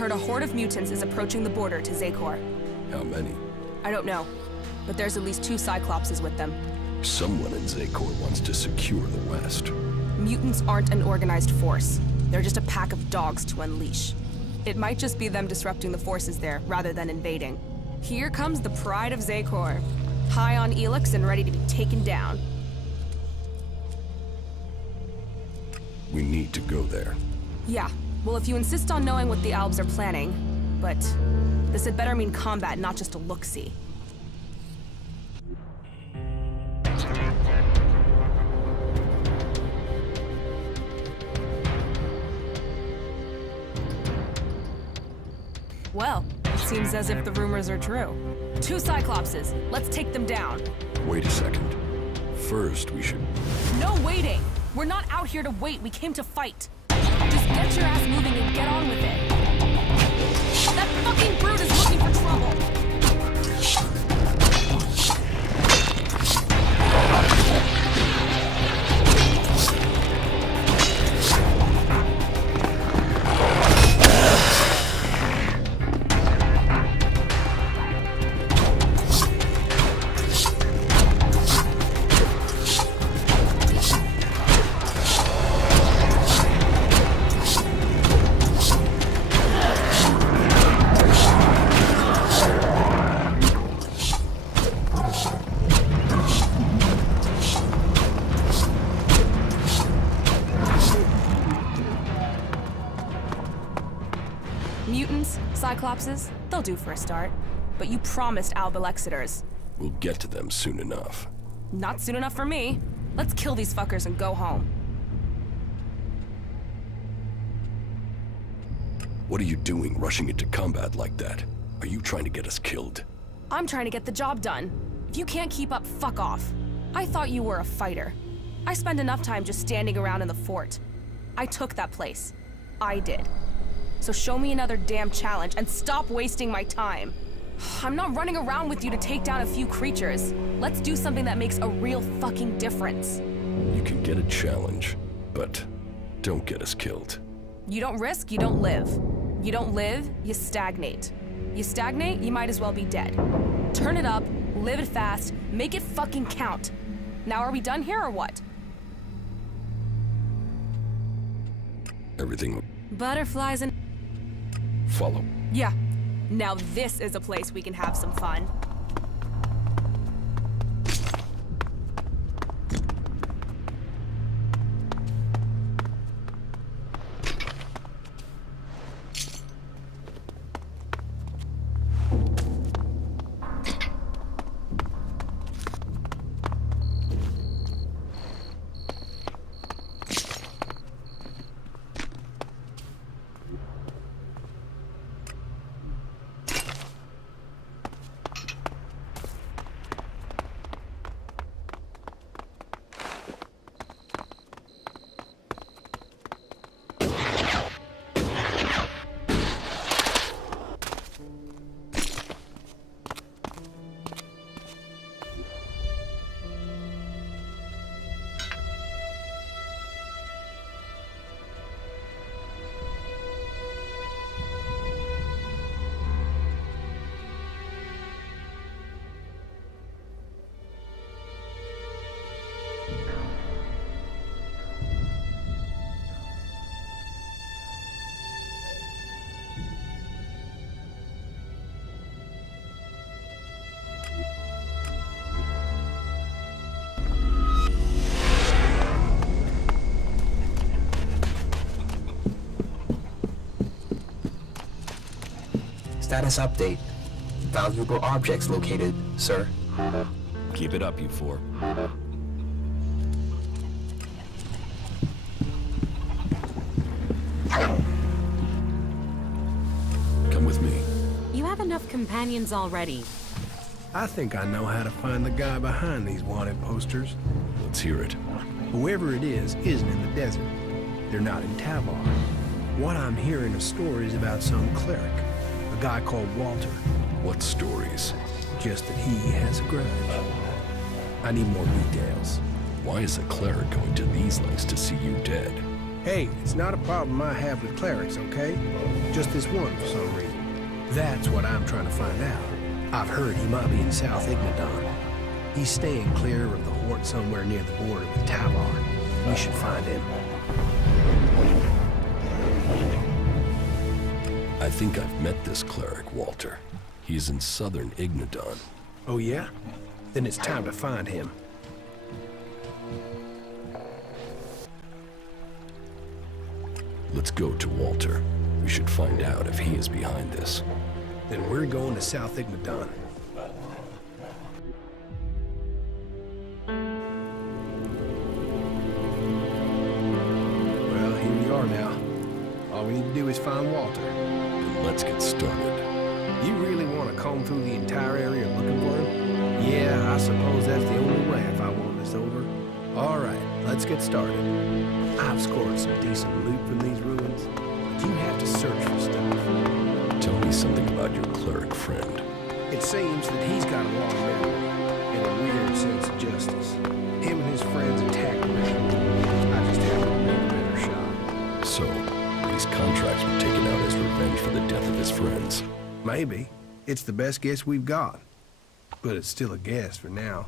heard a horde of mutants is approaching the border to Zakor. How many? I don't know, but there's at least 2 Cyclopses with them. Someone in Zakor wants to secure the West. Mutants aren't an organized force. They're just a pack of dogs to unleash. It might just be them disrupting the forces there, rather than invading. Here comes the pride of Zakor. High on Elex and ready to be taken down. We need to go there. Yeah, well if you insist on knowing what the Albs are planning, but this had better mean combat, not just a look-see. Well, it seems as if the rumors are true. 2 Cyclopses, let's take them down. Wait a second. First, we should... No waiting! We're not out here to wait, we came to fight. Just get your ass moving and get on with it. That fucking brute is looking for trouble! Mutants, Cyclopses, they'll do for a start. But you promised Albilexiters. We'll get to them soon enough. Not soon enough for me. Let's kill these fuckers and go home. What are you doing, rushing into combat like that? Are you trying to get us killed? I'm trying to get the job done. If you can't keep up, fuck off. I thought you were a fighter. I spend enough time just standing around in the fort. I took that place. I did. So show me another damn challenge and stop wasting my time. I'm not running around with you to take down a few creatures. Let's do something that makes a real fucking difference. You can get a challenge, but don't get us killed. You don't risk, you don't live. You don't live, you stagnate. You stagnate, you might as well be dead. Turn it up, live it fast, make it fucking count. Now are we done here or what? Everything... Butterflies and... Follow. Yeah. Now this is a place we can have some fun. Status update. Valuable objects located, sir. Keep it up, you four. Come with me. You have enough companions already. I think I know how to find the guy behind these wanted posters. Let's hear it. Whoever it is isn't in the desert. They're not in Tavar. What I'm hearing are stories about some cleric, a guy called Walter. What stories? Just that he has a grudge. I need more details. Why is a cleric going to these lengths to see you dead? Hey, it's not a problem I have with clerics, okay? Just this one for some reason. That's what I'm trying to find out. I've heard he might be in South Ignadon. He's staying clear of the Horde somewhere near the border with Talar. We should find him. I think I've met this cleric, Walter. He's in southern Ignadon. Oh yeah? Then it's time to find him. Let's go to Walter. We should find out if he is behind this. Then we're going to South Ignadon. Well, here we are now. All we need to do is find Walter. Then let's get started. You really want to comb through the entire area looking for him? Yeah, I suppose that's the only way if I want this over. All right, let's get started. I've scored some decent loot from these ruins, but you have to search for stuff. Tell me something about your cleric friend. It seems that he's got a long memory and a weird sense of justice. Him and his friends attacked me. I just haven't made a better shot. So, these contracts were taken out as revenge for the death of his friends. Maybe. It's the best guess we've got. But it's still a guess for now.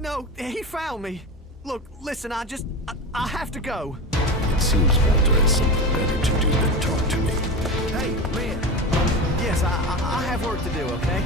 No, he found me. Look, listen, I have to go. It seems Walter has something better to do than talk to me. Hey, man. Yes, I have work to do, okay?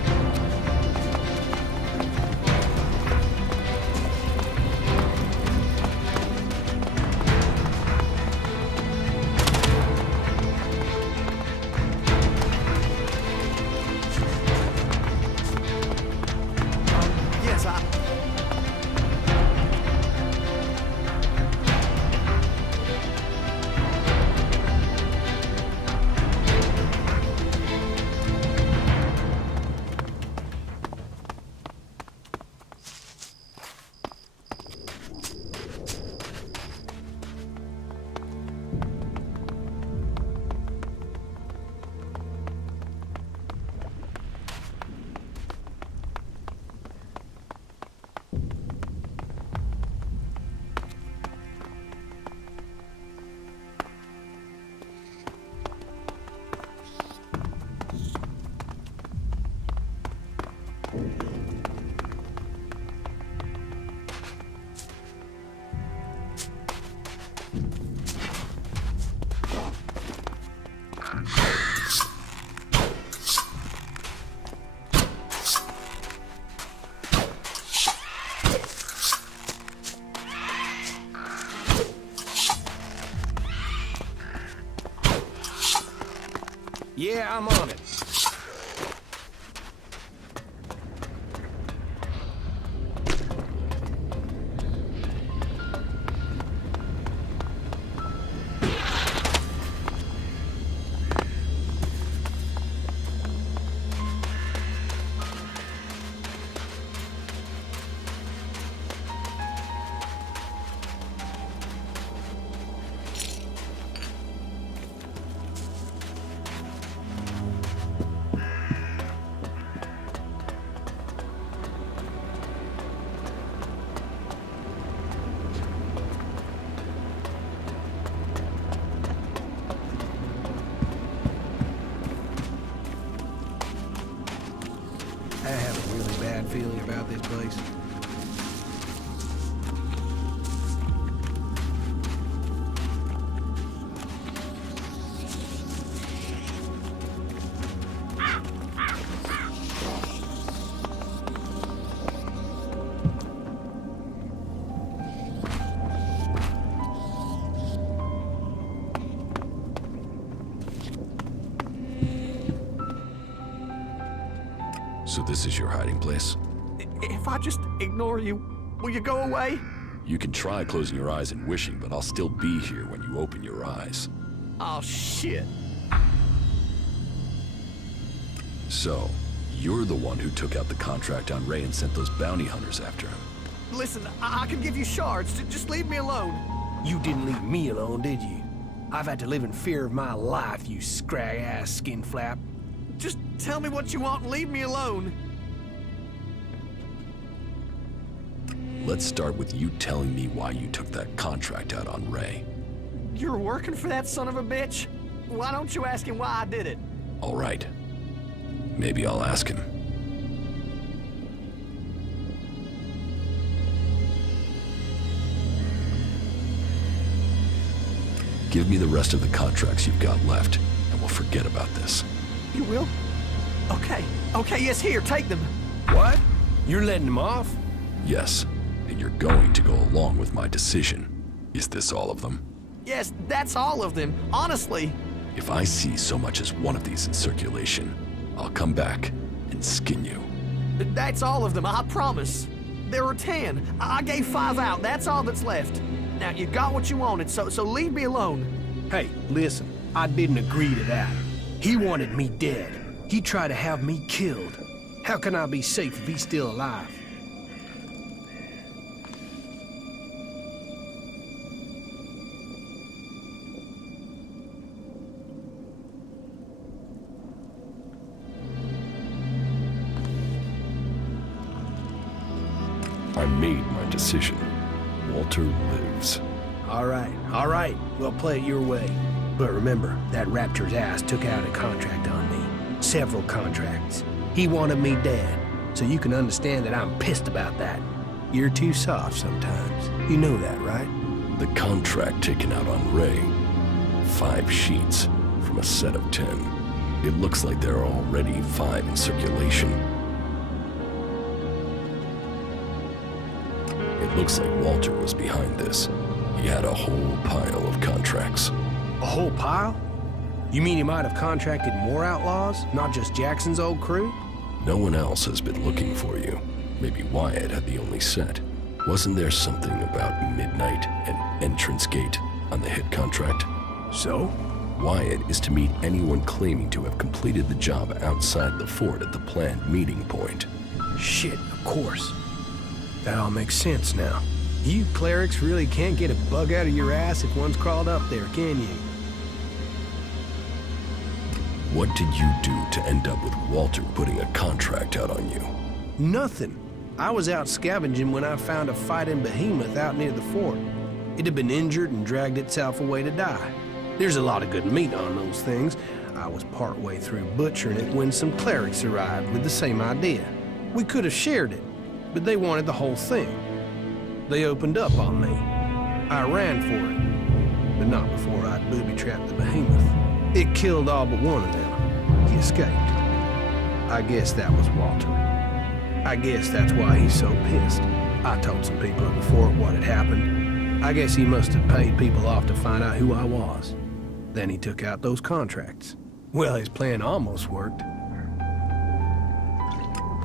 Yeah, I'm on it. I have a really bad feeling about this place. So this is your hiding place? If I just ignore you, will you go away? You can try closing your eyes and wishing, but I'll still be here when you open your eyes. Oh, shit. So, you're the one who took out the contract on Ray and sent those bounty hunters after him. Listen, I can give you shards. Just leave me alone. You didn't leave me alone, did you? I've had to live in fear of my life, you scrag-ass skin flap. Just tell me what you want and leave me alone. Let's start with you telling me why you took that contract out on Ray. You're working for that son of a bitch? Why don't you ask him why I did it? All right. Maybe I'll ask him. Give me the rest of the contracts you've got left, and we'll forget about this. You will? Okay, yes, here, take them. What? You're letting him off? Yes, and you're going to go along with my decision. Is this all of them? Yes, that's all of them, honestly. If I see so much as one of these in circulation, I'll come back and skin you. That's all of them, I promise. There were 10. I gave 5 out, that's all that's left. Now, you got what you wanted, so leave me alone. Hey, listen, I didn't agree to that. He wanted me dead. He tried to have me killed. How can I be safe if he's still alive? I made my decision. Walter lives. All right, we'll play it your way. But remember, that Rapture's ass took out a contract on me. Several contracts. He wanted me dead, so you can understand that I'm pissed about that. You're too soft sometimes. You know that, right? The contract taken out on Ray. 5 sheets from a set of 10. It looks like there are already 5 in circulation. It looks like Walter was behind this. He had a whole pile of contracts. A whole pile? You mean he might have contracted more outlaws, not just Jackson's old crew? No one else has been looking for you. Maybe Wyatt had the only set. Wasn't there something about midnight and entrance gate on the hit contract? So? Wyatt is to meet anyone claiming to have completed the job outside the fort at the planned meeting point. Shit, of course. That all makes sense now. You clerics really can't get a bug out of your ass if one's crawled up there, can you? What did you do to end up with Walter putting a contract out on you? Nothing. I was out scavenging when I found a fighting behemoth out near the fort. It had been injured and dragged itself away to die. There's a lot of good meat on those things. I was partway through butchering it when some clerics arrived with the same idea. We could have shared it, but they wanted the whole thing. They opened up on me. I ran for it, but not before I'd booby-trapped the behemoth. It killed all but one of them. He escaped. I guess that was Walter. I guess that's why he's so pissed. I told some people at the fort what had happened. I guess he must have paid people off to find out who I was. Then he took out those contracts. Well, his plan almost worked.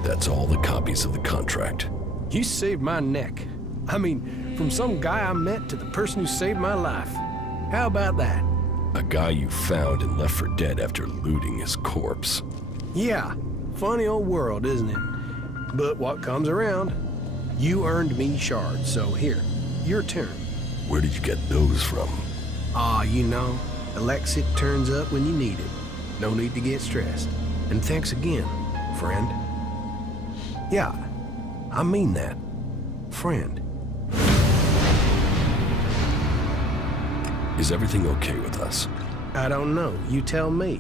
That's all the copies of the contract. You saved my neck. I mean, from some guy I met to the person who saved my life. How about that? A guy you found and left for dead after looting his corpse. Yeah, funny old world, isn't it? But what comes around? You earned me shards, so here, your turn. Where did you get those from? You know, Elex turns up when you need it. No need to get stressed. And thanks again, friend. Yeah, I mean that. Friend. Is everything okay with us? I don't know. You tell me.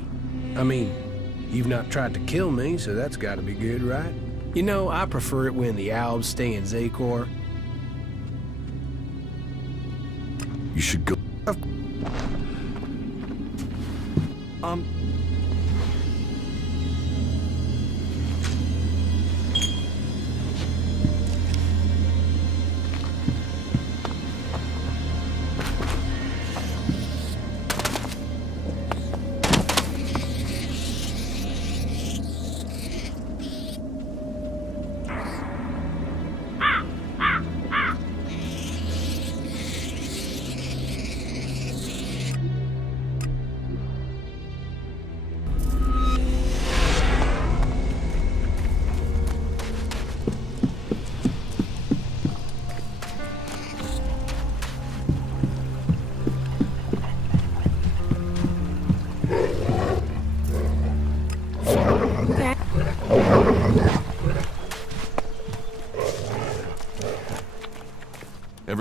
I mean, you've not tried to kill me, so that's gotta be good, right? You know, I prefer it when the Albs stay in Zakor. You should go.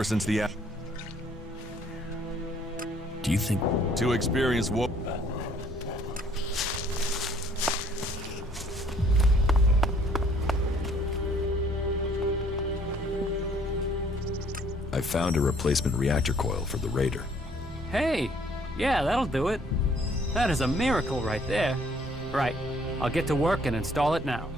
since the... Do you think... Too experienced war... I found a replacement reactor coil for the Raider. Hey, yeah, that'll do it. That is a miracle right there. Right, I'll get to work and install it now.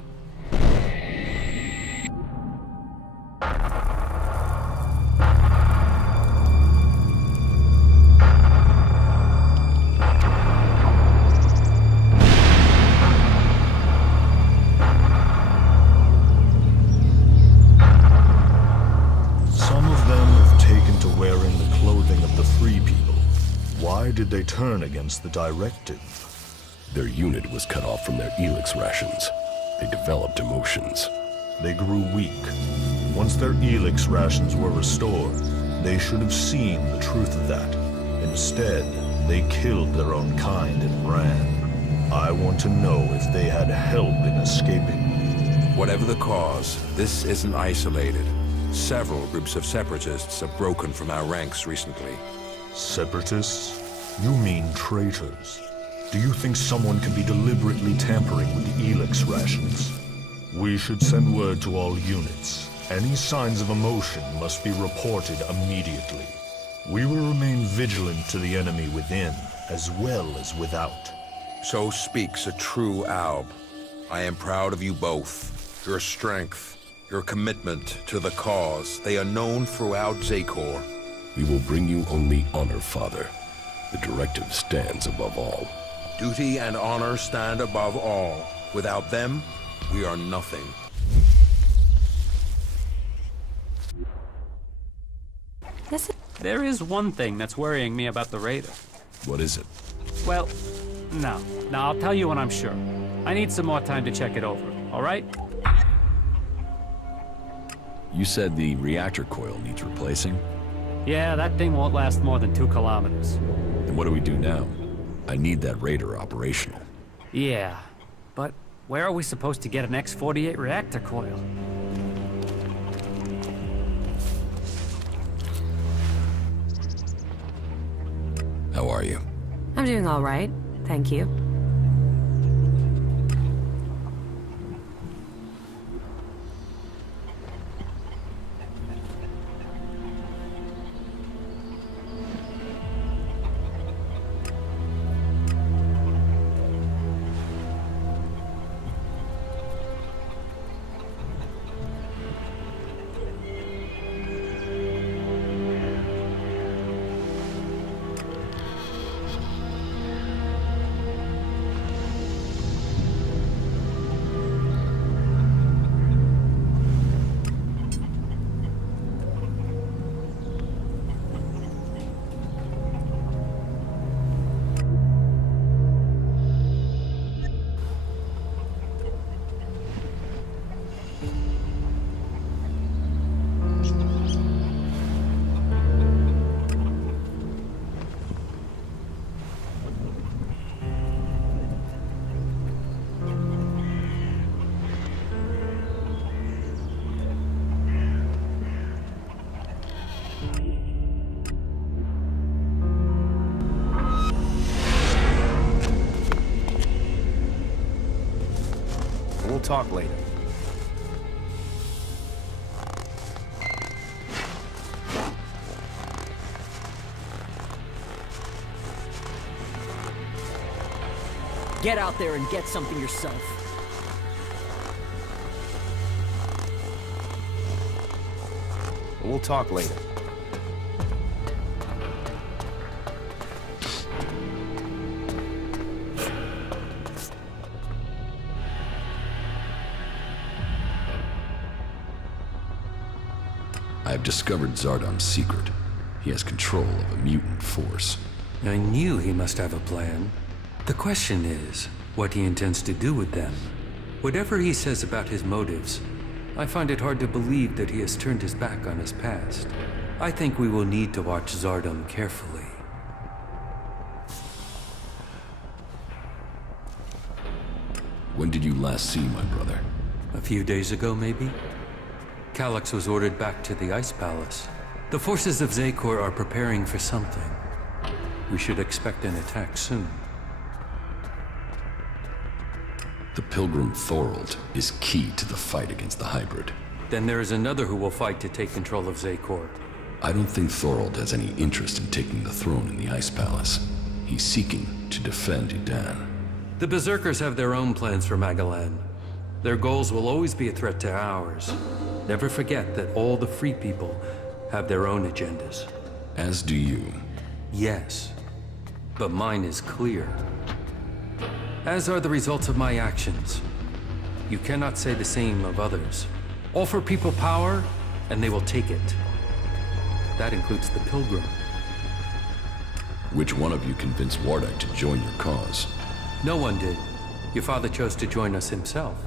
Why did they turn against the directive? Their unit was cut off from their Elex rations. They developed emotions. They grew weak. Once their Elex rations were restored, they should have seen the truth of that. Instead, they killed their own kind and ran. I want to know if they had help in escaping. Whatever the cause, this isn't isolated. Several groups of separatists have broken from our ranks recently. Separatists? You mean traitors. Do you think someone can be deliberately tampering with the Elex rations? We should send word to all units. Any signs of emotion must be reported immediately. We will remain vigilant to the enemy within, as well as without. So speaks a true Alb. I am proud of you both. Your strength, your commitment to the cause, they are known throughout Zakor. We will bring you only honor, Father. The directive stands above all. Duty and honor stand above all. Without them, we are nothing. There is one thing that's worrying me about the Raider. What is it? Well, no, I'll tell you when I'm sure. I need some more time to check it over, all right? You said the reactor coil needs replacing? Yeah, that thing won't last more than 2 kilometers. Then what do we do now? I need that Raider operational. Yeah, but where are we supposed to get an X-48 reactor coil? How are you? I'm doing all right, thank you. We'll talk later. Get out there and get something yourself. We'll talk later. I have discovered Zardom's secret. He has control of a mutant force. I knew he must have a plan. The question is, what he intends to do with them. Whatever he says about his motives, I find it hard to believe that he has turned his back on his past. I think we will need to watch Zardom carefully. When did you last see my brother? A few days ago, maybe? Calyx was ordered back to the Ice Palace. The forces of Zakor are preparing for something. We should expect an attack soon. The Pilgrim Thorold is key to the fight against the hybrid. Then there is another who will fight to take control of Zakor. I don't think Thorold has any interest in taking the throne in the Ice Palace. He's seeking to defend Edan. The Berserkers have their own plans for Magalan. Their goals will always be a threat to ours. Never forget that all the free people have their own agendas. As do you. Yes, but mine is clear. As are the results of my actions. You cannot say the same of others. Offer people power, and they will take it. That includes the Pilgrim. Which one of you convinced Wardite to join your cause? No one did. Your father chose to join us himself.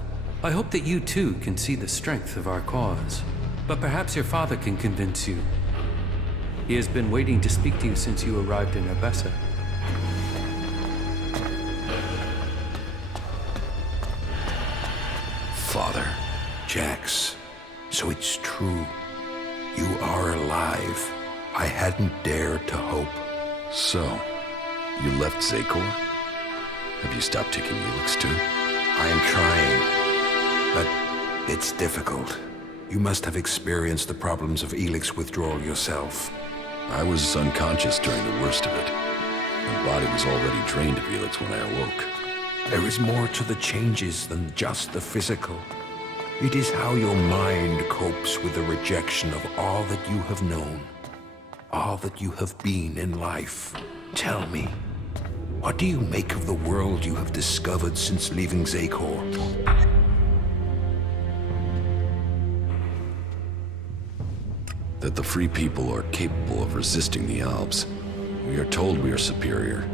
I hope that you too can see the strength of our cause. But perhaps your father can convince you. He has been waiting to speak to you since you arrived in Abessa. Father. Jax, so it's true. You are alive. I hadn't dared to hope. So, you left Zakor? Have you stopped taking Elex too? I am trying, but it's difficult. You must have experienced the problems of Elex withdrawal yourself. I was unconscious during the worst of it. My body was already drained of Elex when I awoke. There is more to the changes than just the physical. It is how your mind copes with the rejection of all that you have known, all that you have been in life. Tell me, what do you make of the world you have discovered since leaving Zakor? That the free people are capable of resisting the Albs. We are told we are superior,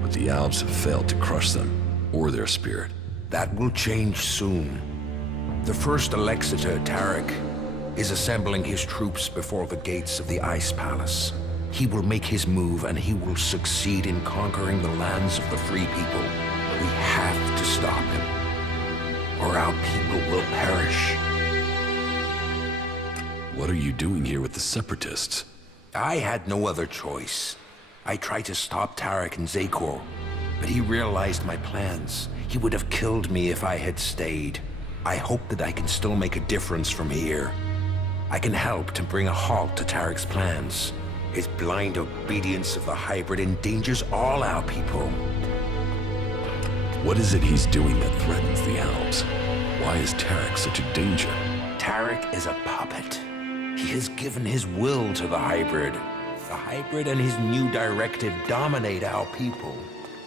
but the Albs have failed to crush them, or their spirit. That will change soon. The first Alexitor, Tarek, is assembling his troops before the gates of the Ice Palace. He will make his move, and he will succeed in conquering the lands of the free people. We have to stop him, or our people will perish. What are you doing here with the Separatists? I had no other choice. I tried to stop Tarek in Zakor, but he realized my plans. He would have killed me if I had stayed. I hope that I can still make a difference from here. I can help to bring a halt to Tarek's plans. His blind obedience of the hybrid endangers all our people. What is it he's doing that threatens the Albs? Why is Tarek such a danger? Tarek is a puppet. He has given his will to the hybrid. The hybrid and his new directive dominate our people.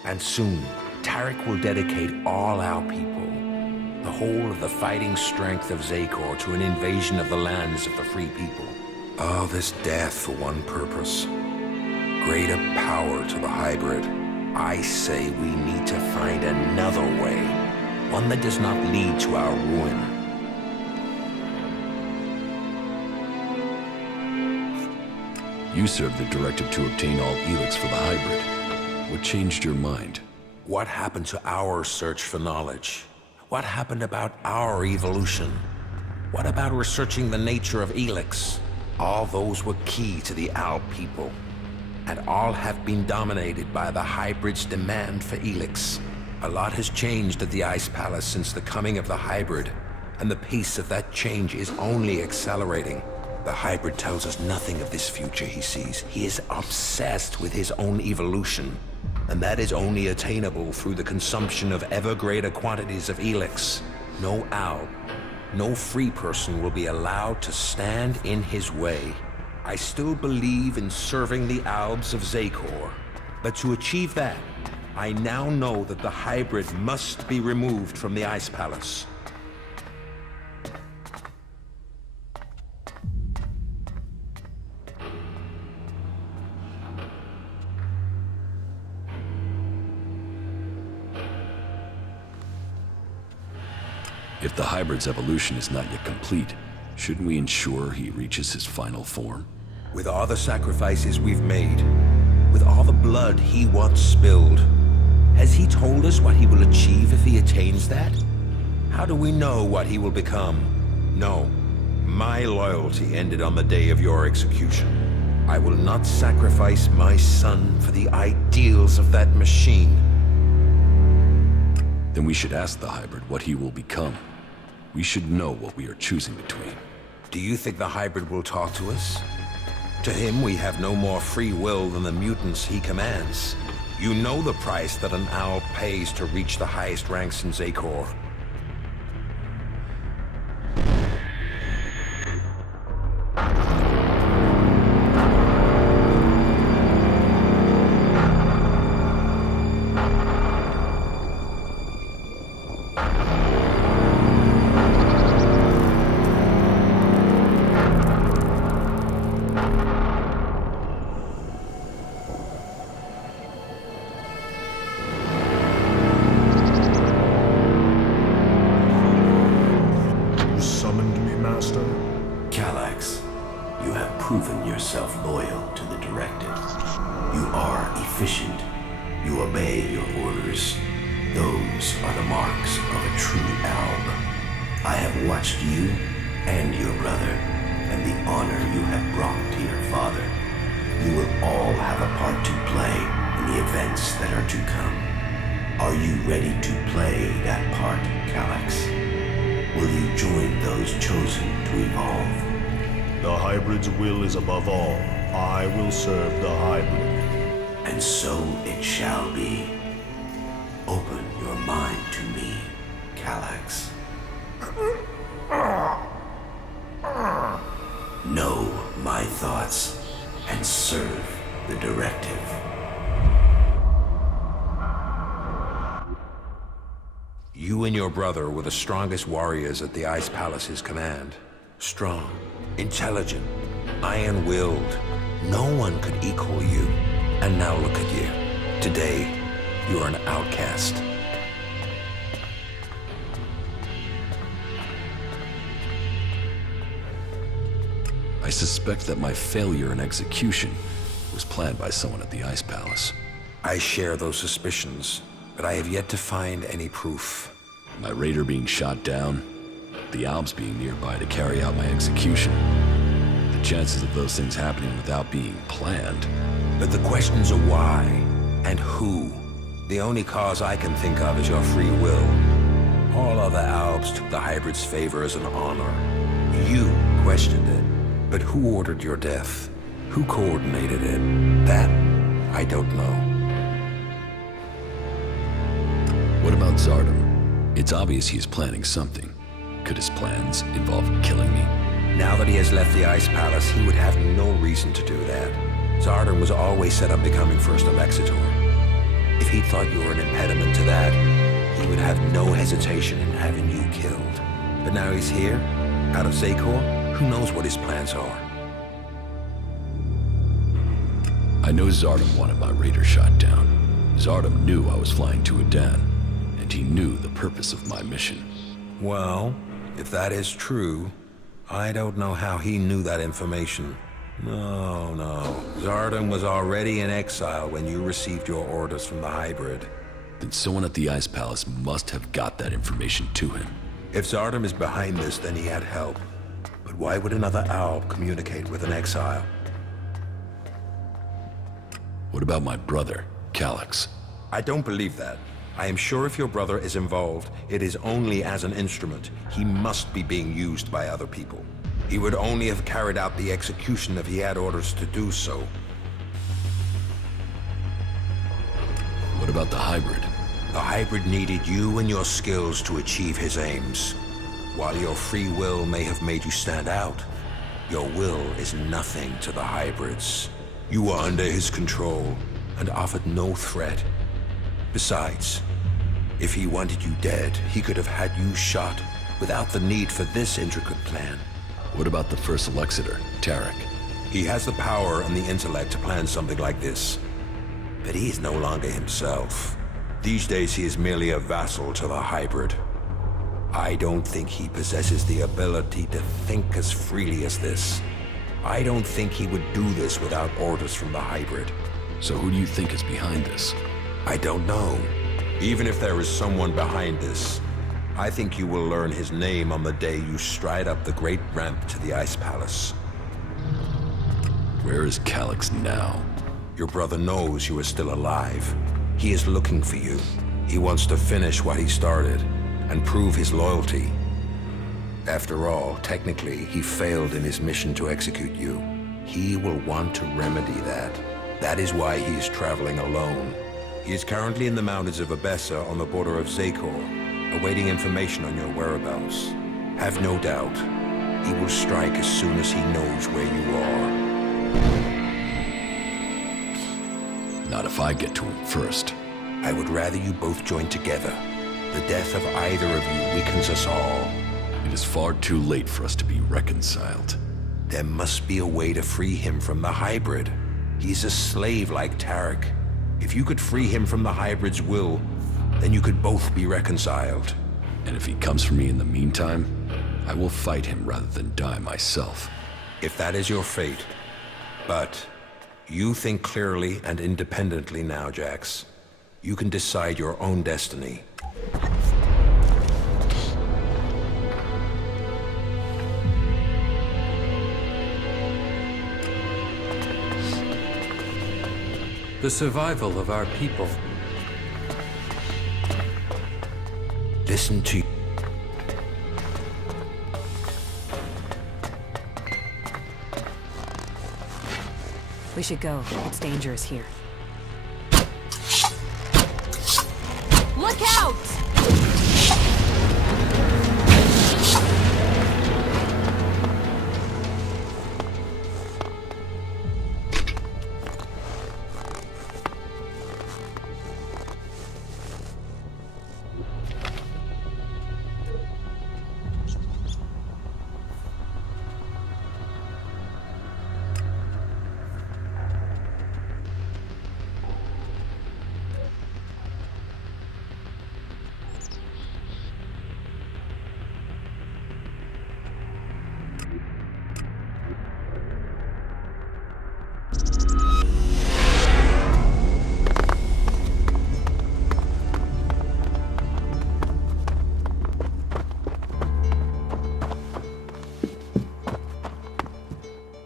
And soon, Tarek will dedicate all our people, the whole of the fighting strength of Zakor, to an invasion of the lands of the free people. All this death for one purpose. Greater power to the hybrid. I say we need to find another way. One that does not lead to our ruin. You served the directive to obtain all Elex for the hybrid. What changed your mind? What happened to our search for knowledge? What happened about our evolution? What about researching the nature of Elex? All those were key to the Alb people, and all have been dominated by the hybrid's demand for Elex. A lot has changed at the Ice Palace since the coming of the hybrid, and the pace of that change is only accelerating. The hybrid tells us nothing of this future he sees. He is obsessed with his own evolution, and that is only attainable through the consumption of ever greater quantities of Elex. No Alb, no free person will be allowed to stand in his way. I still believe in serving the Albs of Zakor, but to achieve that, I now know that the hybrid must be removed from the Ice Palace. If the hybrid's evolution is not yet complete, shouldn't we ensure he reaches his final form? With all the sacrifices we've made, with all the blood he once spilled, has he told us what he will achieve if he attains that? How do we know what he will become? No, My loyalty ended on the day of your execution. I will not sacrifice my son for the ideals of that machine. Then we should ask the hybrid what he will become. We should know what we are choosing between. Do you think the hybrid will talk to us? To him, we have no more free will than the mutants he commands. You know the price that an owl pays to reach the highest ranks in Zakor. Will is above all. I will serve the hybrid. And so it shall be. Open your mind to me, Calax. Know my thoughts and serve the directive. You and your brother were the strongest warriors at the Ice Palace's command. Strong, intelligent, iron-willed. No one could equal you. And now look at you. Today, you are an outcast. I suspect that my failure in execution was planned by someone at the Ice Palace. I share those suspicions, but I have yet to find any proof. My raider being shot down, the Alps being nearby to carry out my execution. The chances of those things happening without being planned. But the questions are why and who. The only cause I can think of is your free will. All other Alps took the hybrid's favor as an honor. You questioned it. But who ordered your death? Who coordinated it? That, I don't know. What about Zardom? It's obvious he is planning something. Could his plans involve killing me? Now that he has left the Ice Palace, he would have no reason to do that. Zardom was always set on becoming First Elexitor. If he thought you were an impediment to that, he would have no hesitation in having you killed. But now he's here, out of Zakor, who knows what his plans are? I know Zardom wanted my raider shot down. Zardom knew I was flying to Adan, and he knew the purpose of my mission. Well, if that is true, I don't know how he knew that information. No. Zardom was already in exile when you received your orders from the hybrid. Then someone at the Ice Palace must have got that information to him. If Zardom is behind this, then he had help. But why would another owl communicate with an exile? What about my brother, Calax? I don't believe that. I am sure if your brother is involved, it is only as an instrument. He must be being used by other people. He would only have carried out the execution if he had orders to do so. What about the hybrid? The hybrid needed you and your skills to achieve his aims. While your free will may have made you stand out, your will is nothing to the hybrids. You were under his control and offered no threat. Besides, if he wanted you dead, he could have had you shot without the need for this intricate plan. What about the First Elexitor, Tarek? He has the power and the intellect to plan something like this. But he is no longer himself. These days he is merely a vassal to the hybrid. I don't think he possesses the ability to think as freely as this. I don't think he would do this without orders from the hybrid. So who do you think is behind this? I don't know. Even if there is someone behind this, I think you will learn his name on the day you stride up the great ramp to the Ice Palace. Where is Calyx now? Your brother knows you are still alive. He is looking for you. He wants to finish what he started and prove his loyalty. After all, technically, he failed in his mission to execute you. He will want to remedy that. That is why he is traveling alone. He is currently in the mountains of Abessa on the border of Zakor, awaiting information on your whereabouts. Have no doubt, he will strike as soon as he knows where you are. Not if I get to him first. I would rather you both join together. The death of either of you weakens us all. It is far too late for us to be reconciled. There must be a way to free him from the hybrid. He's a slave like Tarek. If you could free him from the hybrid's will, then you could both be reconciled. And if he comes for me in the meantime, I will fight him rather than die myself. If that is your fate. But you think clearly and independently now, Jax. You can decide your own destiny. The survival of our people. Listen to you. We should go. It's dangerous here. Look out!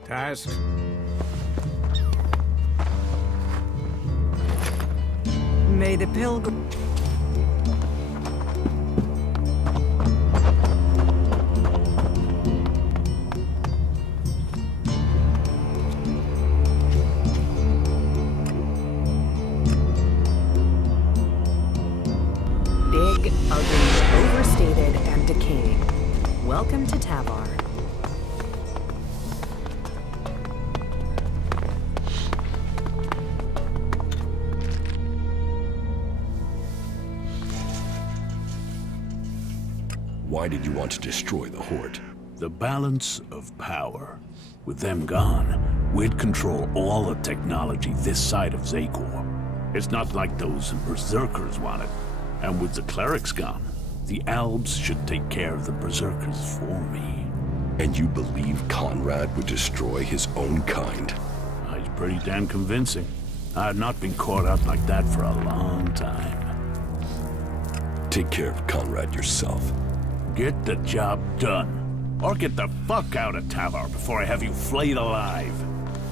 Tasks? May the pilgrim... Big, ugly, overstated, and decaying. Welcome to Tavar. Why did you want to destroy the Horde? The balance of power. With them gone, we'd control all the technology this side of Zakor. It's not like those berserkers want it. And with the clerics gone, the Albs should take care of the berserkers for me. And you believe Conrad would destroy his own kind? He's pretty damn convincing. I've not been caught out like that for a long time. Take care of Conrad yourself. Get the job done. Or get the fuck out of Tavar before I have you flayed alive.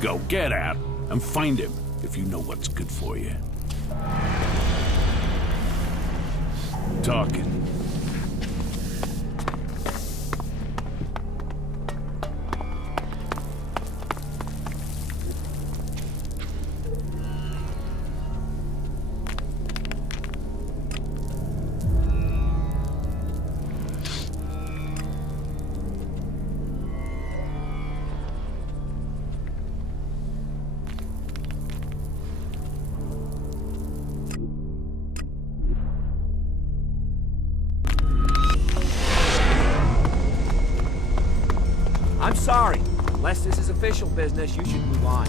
Go get out and find him if you know what's good for you. Talking. I'm sorry. Unless this is official business, you should move on.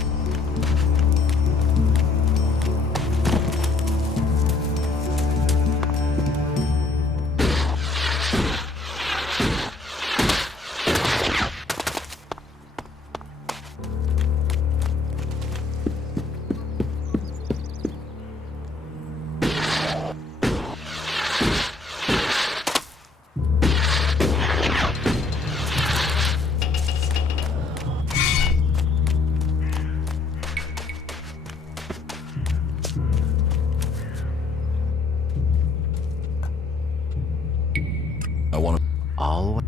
I want to... All.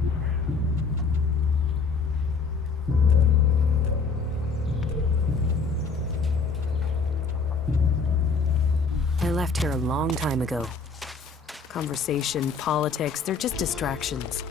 I left here a long time ago. Conversation, politics, they're just distractions.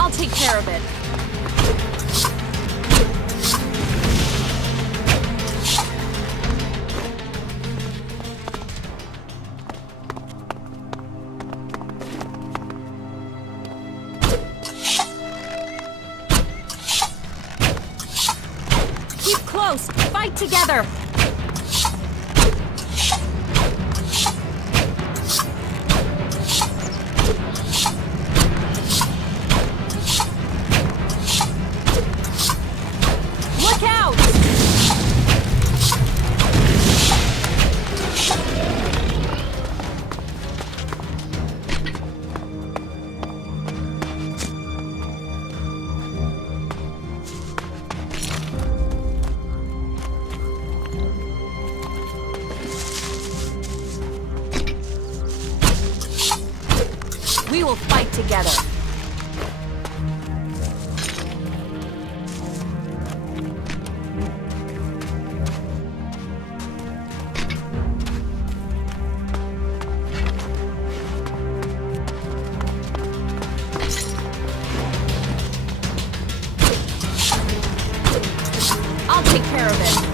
I'll take care of it. Keep close. Fight together. We will fight together. I'll take care of it.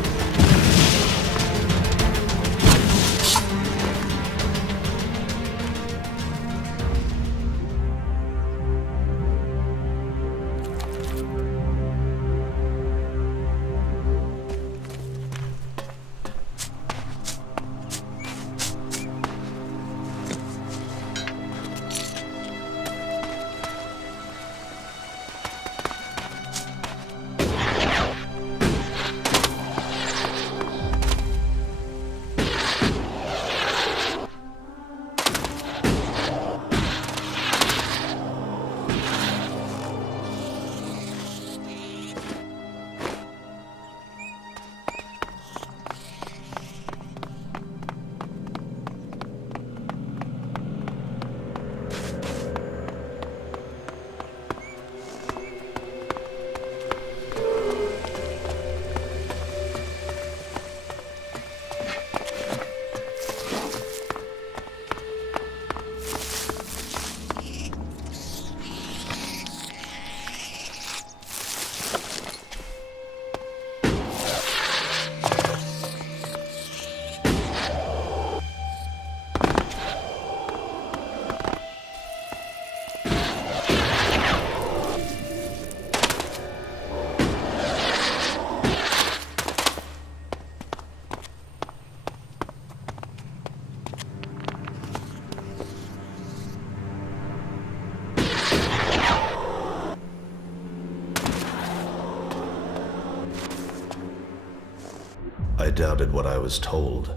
doubted what I was told.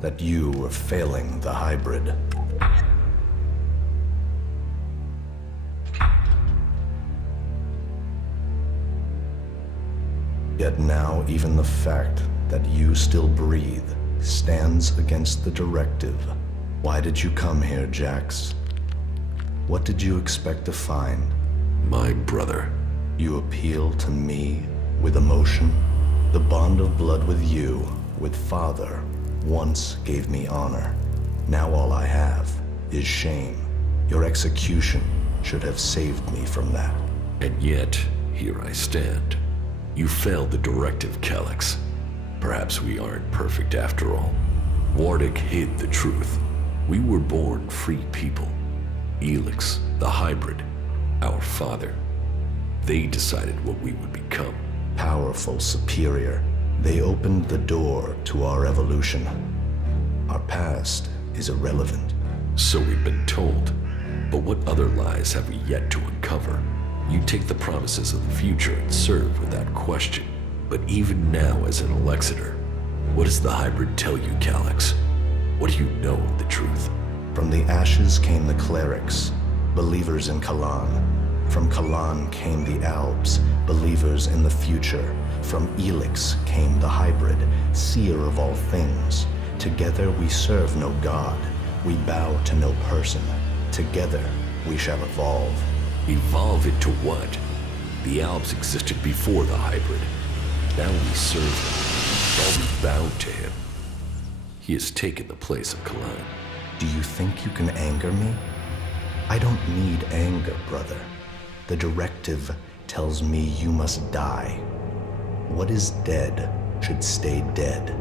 That you were failing the hybrid. Yet now even the fact that you still breathe stands against the directive. Why did you come here, Jax? What did you expect to find? My brother. You appeal to me with emotion? The bond of blood with you, with Father, once gave me honor. Now all I have is shame. Your execution should have saved me from that. And yet, here I stand. You failed the directive, Elex. Perhaps we aren't perfect after all. Nordic hid the truth. We were born free people. Elex, the hybrid, our father. They decided what we would become. Powerful, superior. They opened the door to our evolution. Our past is irrelevant. So we've been told. But what other lies have we yet to uncover? You take the promises of the future and serve without question. But even now as an Alexeter, what does the hybrid tell you, Elex? What do you know of the truth? From the ashes came the clerics, believers in Kalan. From Kalan came the Alps, believers in the future. From Elex came the hybrid, seer of all things. Together we serve no god. We bow to no person. Together we shall evolve. Evolve into what? The Alps existed before the hybrid. Now we serve him, while we bow to him. He has taken the place of Kalan. Do you think you can anger me? I don't need anger, brother. The directive tells me you must die. What is dead should stay dead.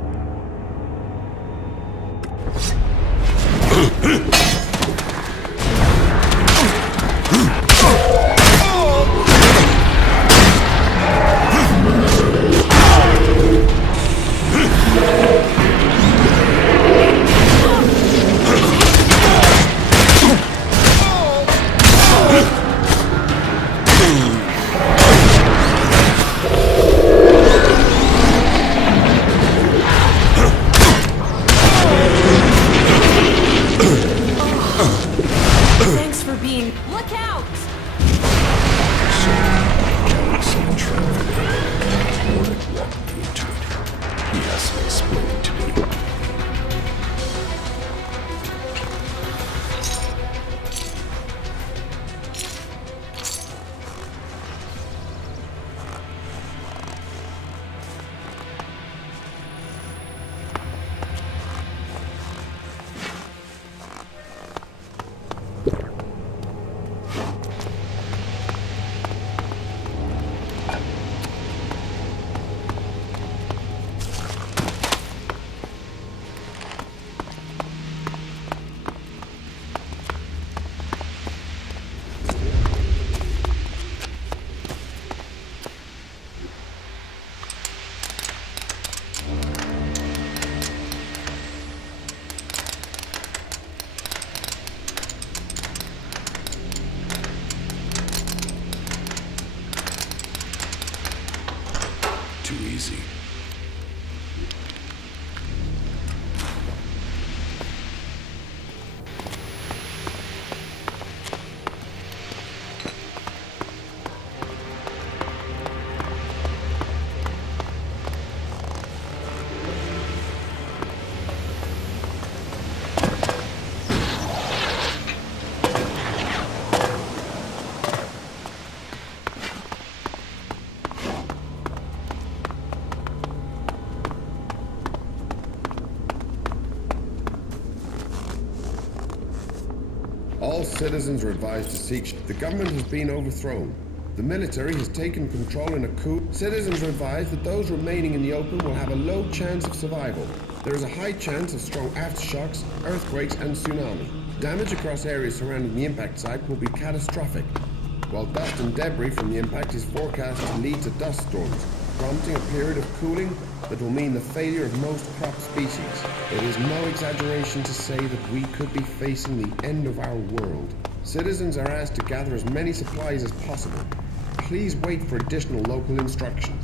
Too easy. All citizens are advised to seek. The government has been overthrown. The military has taken control in a coup. Citizens are advised that those remaining in the open will have a low chance of survival. There is a high chance of strong aftershocks, earthquakes, and tsunami. Damage across areas surrounding the impact site will be catastrophic, while dust and debris from the impact is forecast to lead to dust storms, prompting a period of cooling that will mean the failure of most crop species. It is no exaggeration to say that we could be facing the end of our world. Citizens are asked to gather as many supplies as possible. Please wait for additional local instructions.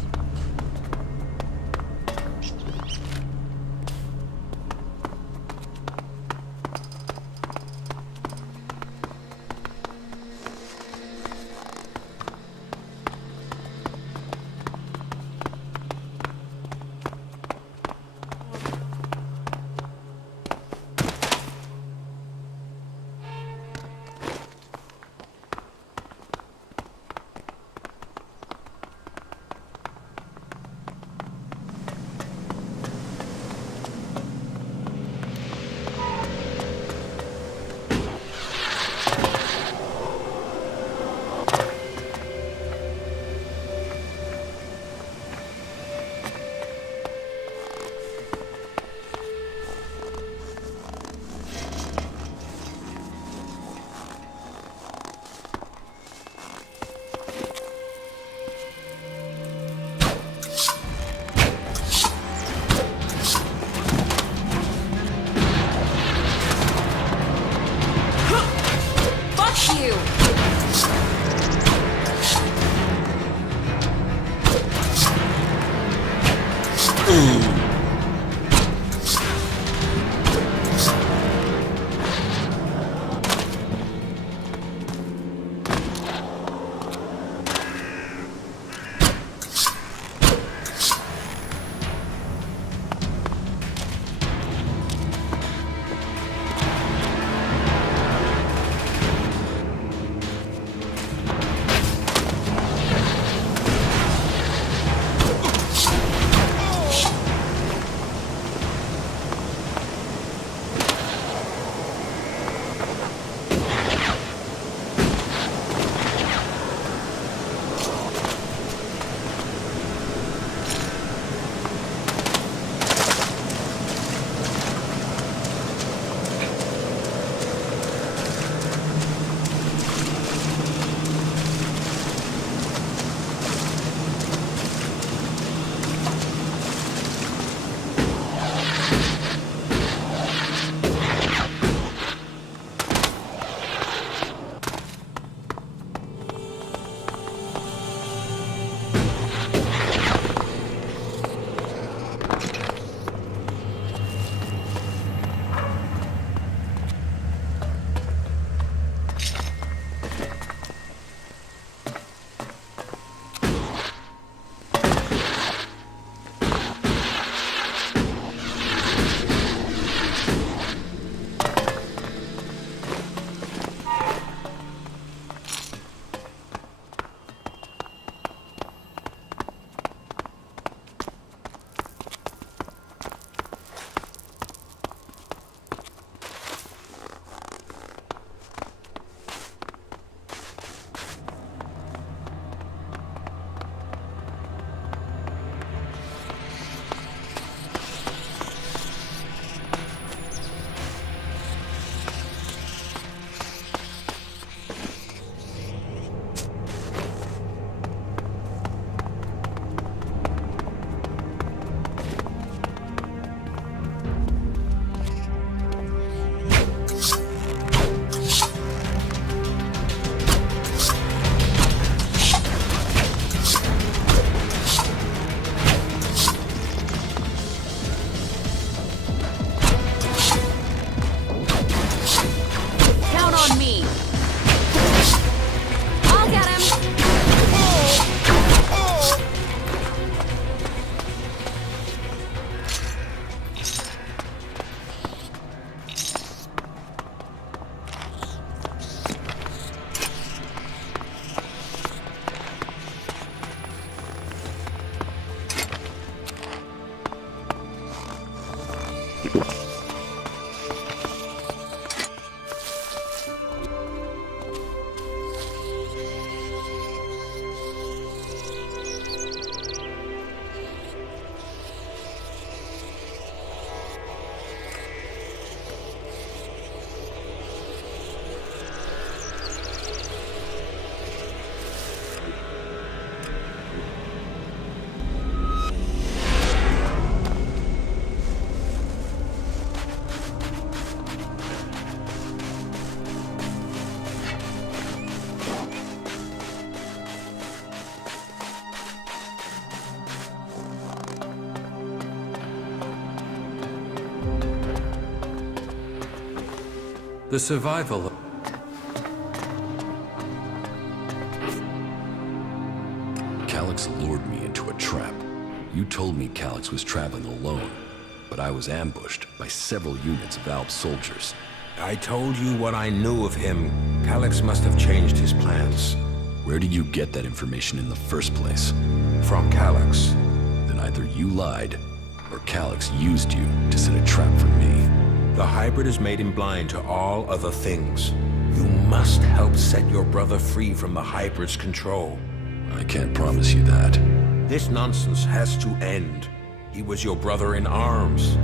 Fuck you! The survival of... Calyx lured me into a trap. You told me Calyx was traveling alone, but I was ambushed by several units of Alp soldiers. I told you what I knew of him. Calyx must have changed his plans. Where did you get that information in the first place? From Calyx. Then either you lied, or Calyx used you to set a trap for me. The hybrid has made him blind to all other things. You must help set your brother free from the hybrid's control. I can't promise you that. This nonsense has to end. He was your brother in arms.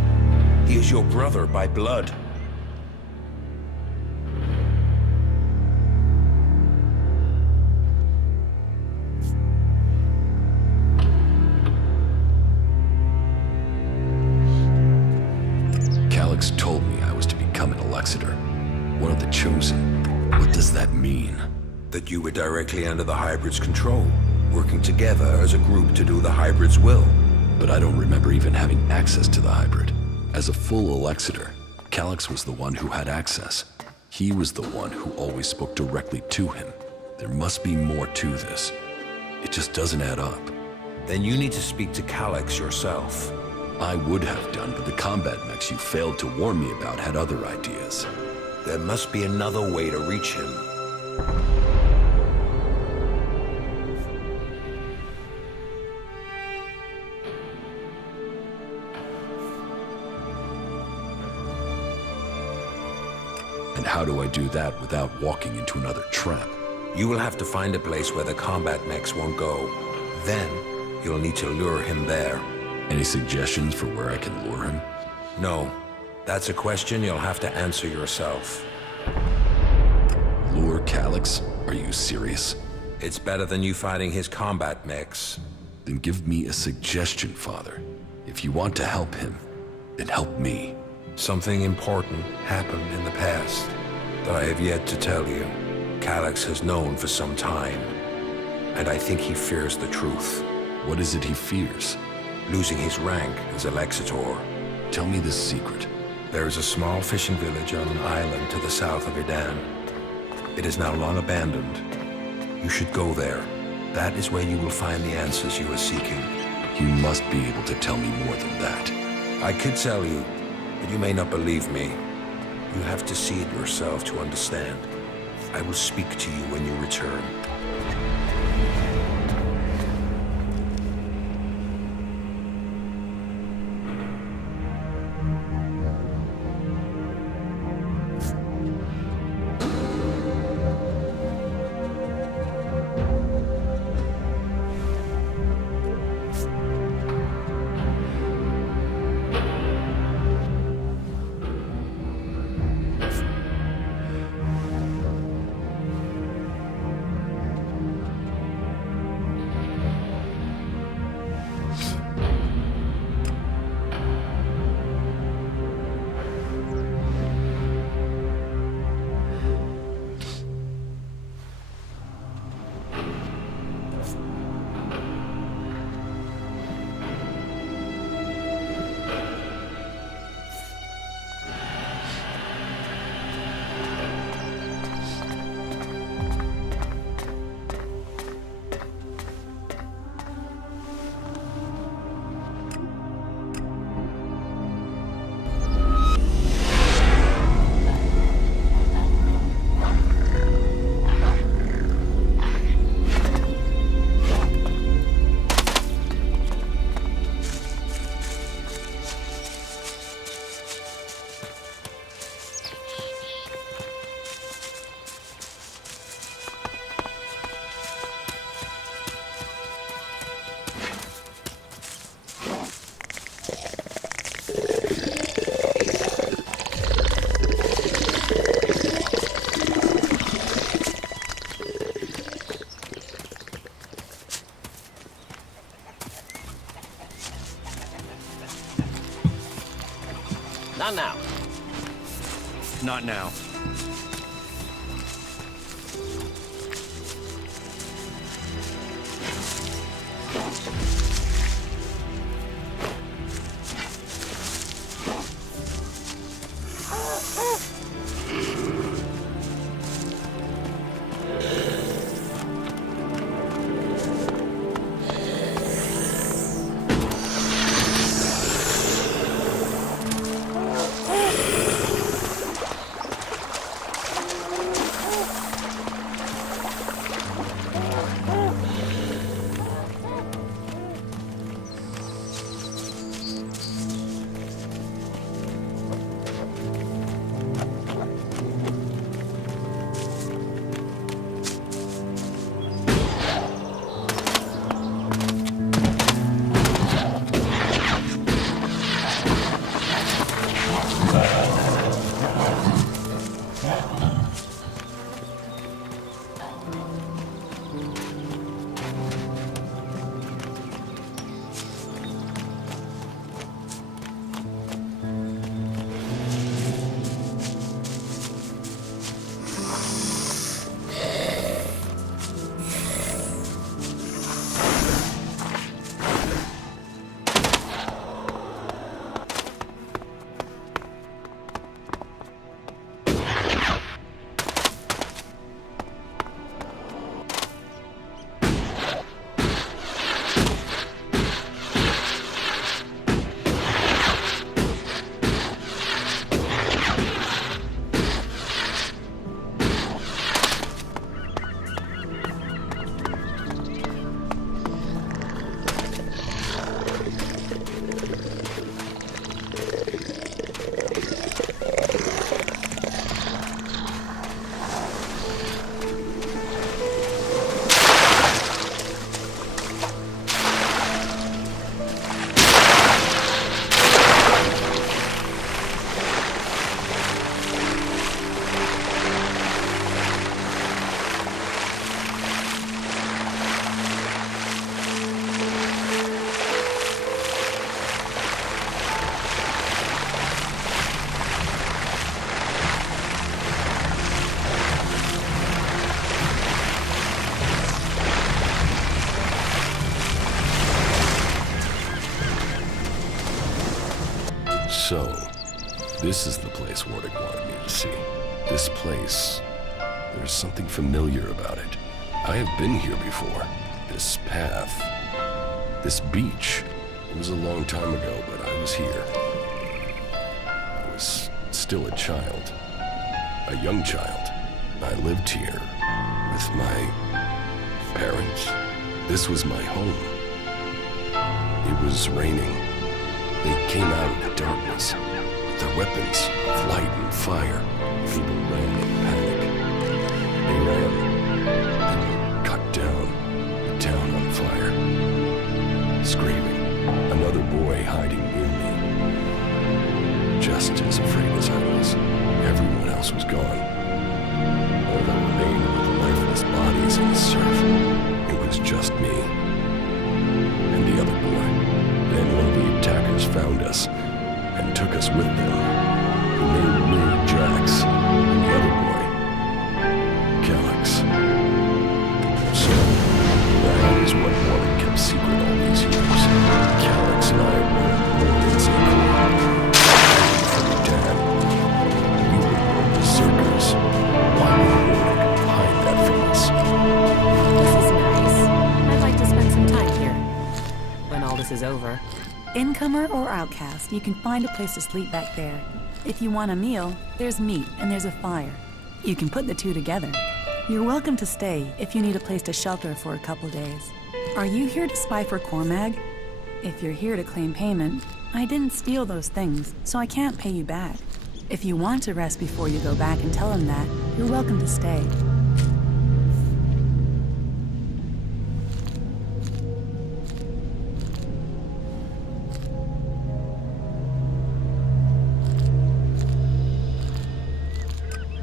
He is your brother by blood. Calyx told me I was to become an Elexiter, one of the chosen. What does that mean? That you were directly under the hybrid's control, working together as a group to do the hybrid's will. But I don't remember even having access to the hybrid. As a full Alexiter, Calyx was the one who had access. He was the one who always spoke directly to him. There must be more to this. It just doesn't add up. Then you need to speak to Calyx yourself. I would have done, but the combat mechs you failed to warn me about had other ideas. There must be another way to reach him. And how do I do that without walking into another trap? You will have to find a place where the combat mechs won't go. Then, you'll need to lure him there. Any suggestions for where I can lure him? No. That's a question you'll have to answer yourself. Lure Calyx? Are you serious? It's better than you fighting his combat mechs. Then give me a suggestion, Father. If you want to help him, then help me. Something important happened in the past that I have yet to tell you. Calyx has known for some time, and I think he fears the truth. What is it he fears? Losing his rank as a Lexitor. Tell me this secret. There is a small fishing village on an island to the south of Idan. It is now long abandoned. You should go there. That is where you will find the answers you are seeking. You must be able to tell me more than that. I could tell you, but you may not believe me. You have to see it yourself to understand. I will speak to you when you return. Not now. Not now. So, this is the place Wardic wanted me to see. This place, there's something familiar about it. I have been here before. This path, this beach. It was a long time ago, but I was here. I was still a child, a young child. I lived here with my parents. This was my home. It was raining. They came out of the darkness with their weapons of light and fire. People ran in panic. They ran and cut down the town on fire, screaming. Another boy hiding near me. Just as afraid as I was. Everyone else was gone. All that remained were the lifeless bodies in the surf. It was just me and the other boy. Then one of the attackers found us and took us with them. He named me Jax, and the other boy, Elex. So, that is what Wardic kept secret all these years. Elex and I were born in Zaycor. From your dad, we were born berserkers. Why would Wardic hide that from us? This is nice. I'd like to spend some time here. When all this is over. Incomer or outcast, you can find a place to sleep back there. If you want a meal, there's meat and there's a fire. You can put the two together. You're welcome to stay if you need a place to shelter for a couple days. Are you here to spy for Cormag? If you're here to claim payment, I didn't steal those things, so I can't pay you back. If you want to rest before you go back and tell him that, you're welcome to stay.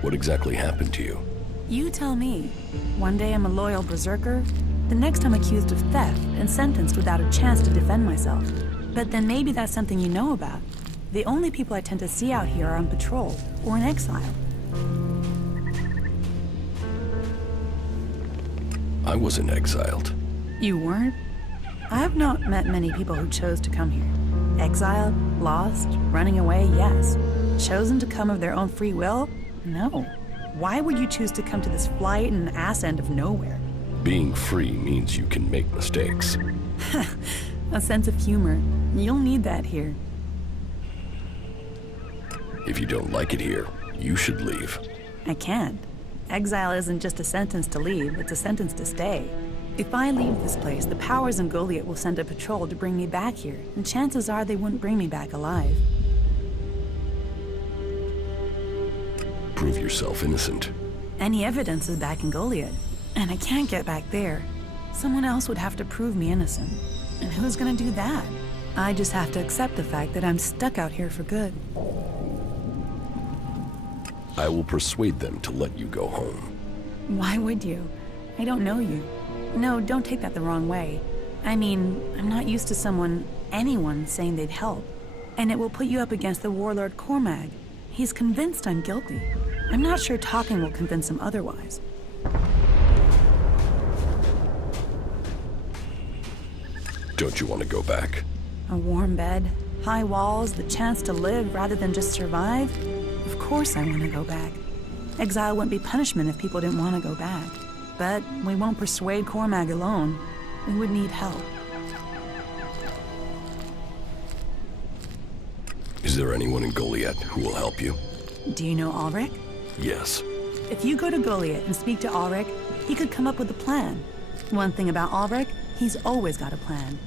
What exactly happened to you? You tell me. One day I'm a loyal berserker, the next I'm accused of theft and sentenced without a chance to defend myself. But then maybe that's something you know about. The only people I tend to see out here are on patrol or in exile. I wasn't exiled. You weren't? I've not met many people who chose to come here. Exiled, lost, running away, yes. Chosen to come of their own free will? No. Why would you choose to come to this flight and ass end of nowhere? Being free means you can make mistakes. A sense of humor. You'll need that here. If you don't like it here, you should leave. I can't. Exile isn't just a sentence to leave, it's a sentence to stay. If I leave this place, the powers in Goliath will send a patrol to bring me back here, and chances are they wouldn't bring me back alive. Prove yourself innocent. Any evidence is back in Goliath, and I can't get back there. Someone else would have to prove me innocent. And who's gonna do that? I just have to accept the fact that I'm stuck out here for good. I will persuade them to let you go home. Why would you? I don't know you. No, don't take that the wrong way. I mean, I'm not used to anyone saying they'd help. And it will put you up against the warlord Cormag. He's convinced I'm guilty. I'm not sure talking will convince him otherwise. Don't you want to go back? A warm bed, high walls, the chance to live rather than just survive? Of course I want to go back. Exile wouldn't be punishment if people didn't want to go back. But we won't persuade Cormag alone. We would need help. Is there anyone in Goliath who will help you? Do you know Ulrich? Yes. If you go to Goliath and speak to Ulrich, he could come up with a plan. One thing about Ulrich, he's always got a plan.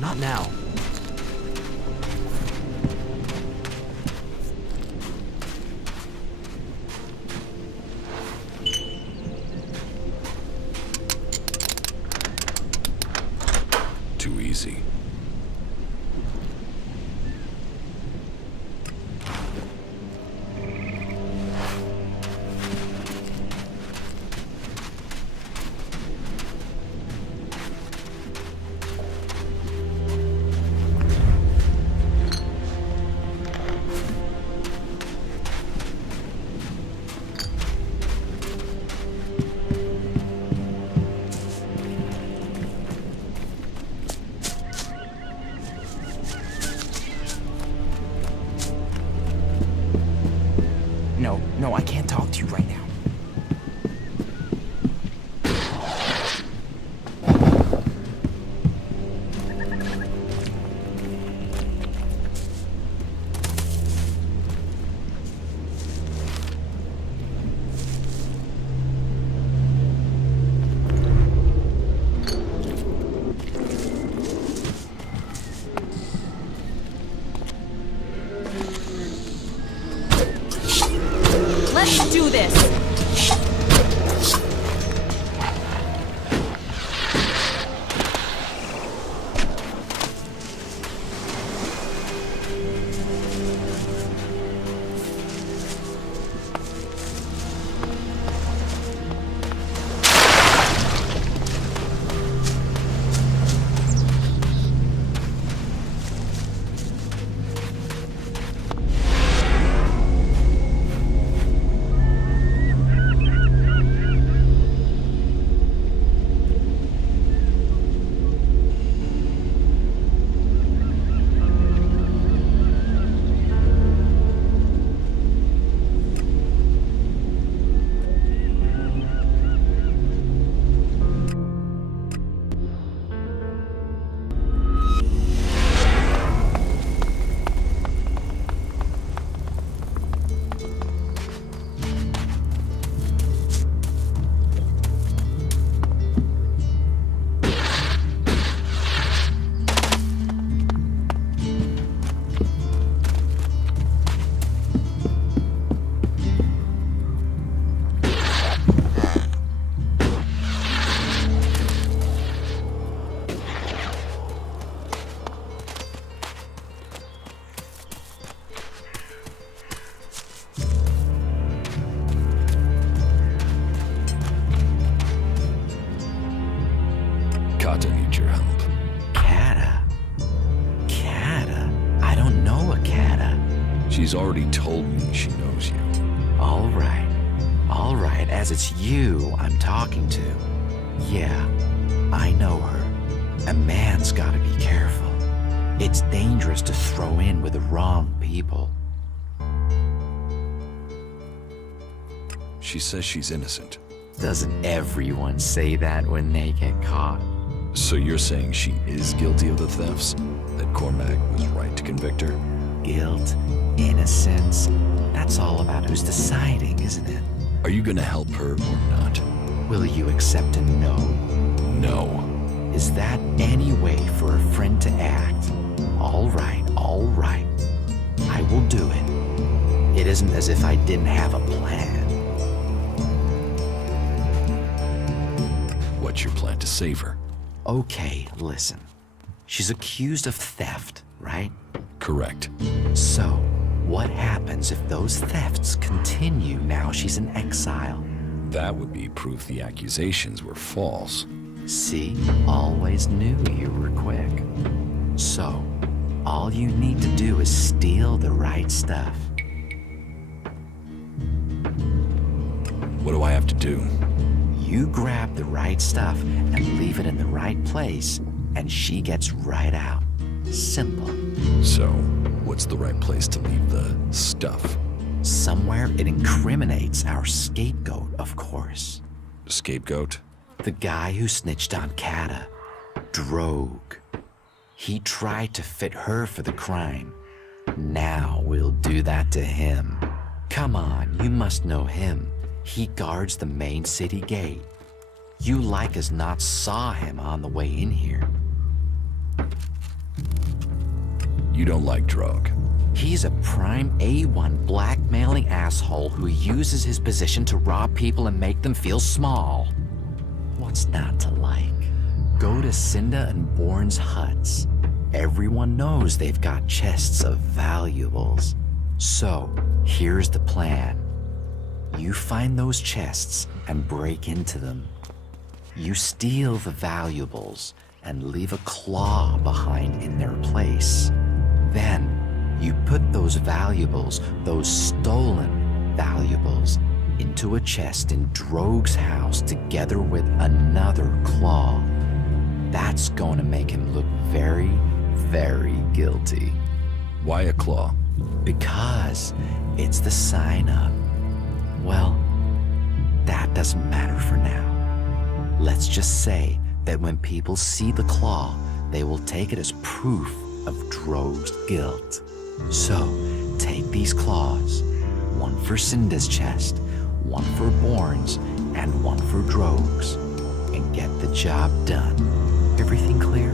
Not now. Too easy. No, I can't talk to you right now. Let's do this! Kata needs your help. Kata? I don't know a Kata. She's already told me she knows you. All right, as it's you I'm talking to. Yeah, I know her. A man's gotta be careful. It's dangerous to throw in with the wrong people. She says she's innocent. Doesn't everyone say that when they get caught? So you're saying she is guilty of the thefts? That Cormac was right to convict her? Guilt, innocence, that's all about who's deciding, isn't it? Are you gonna help her or not? Will you accept a no? No. Is that any way for a friend to act? All right. I will do it. It isn't as if I didn't have a plan. What's your plan to save her? Okay, listen. She's accused of theft, right? Correct. So, what happens if those thefts continue now she's in exile? That would be proof the accusations were false. See, always knew you were quick. So, all you need to do is steal the right stuff. What do I have to do? You grab the right stuff and leave it in the right place, and she gets right out. Simple. So, what's the right place to leave the stuff? Somewhere it incriminates our scapegoat, of course. Scapegoat? The guy who snitched on Kata. Drogue. He tried to fit her for the crime. Now we'll do that to him. Come on, you must know him. He guards the main city gate. You like as not saw him on the way in here. You don't like Drogue. He's a prime A1 blackmailing asshole who uses his position to rob people and make them feel small. What's not to like? Go to Cinda and Bourne's huts. Everyone knows they've got chests of valuables. So, here's the plan. You find those chests and break into them. You steal the valuables and leave a claw behind in their place. Then, you put those valuables, those stolen valuables, into a chest in Drogue's house together with another claw. That's going to make him look very, very guilty. Why a claw? Because it's the sign of Well, that doesn't matter for now. Let's just say that when people see the claw, they will take it as proof of Droge's guilt. So, take these claws, one for Cinda's chest, one for Born's, and one for Droge's, and get the job done. Everything clear?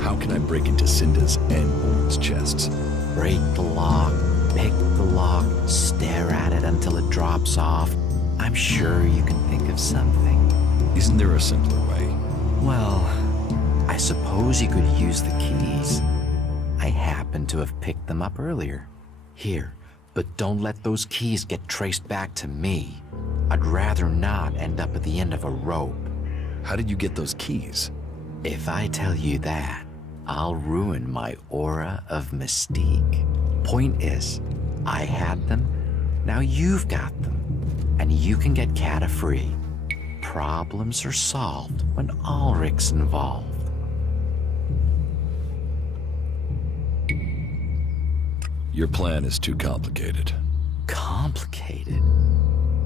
How can I break into Cinda's and Born's chests? Break the lock, pick the lock, stare at it until it drops off. I'm sure you can think of something. Isn't there a simpler way? Well, I suppose you could use the keys. I happen to have picked them up earlier. Here, but don't let those keys get traced back to me. I'd rather not end up at the end of a rope. How did you get those keys? If I tell you that, I'll ruin my aura of mystique. Point is, I had them, now you've got them, and you can get Kata free. Problems are solved when Ulrich's involved. Your plan is too complicated. Complicated?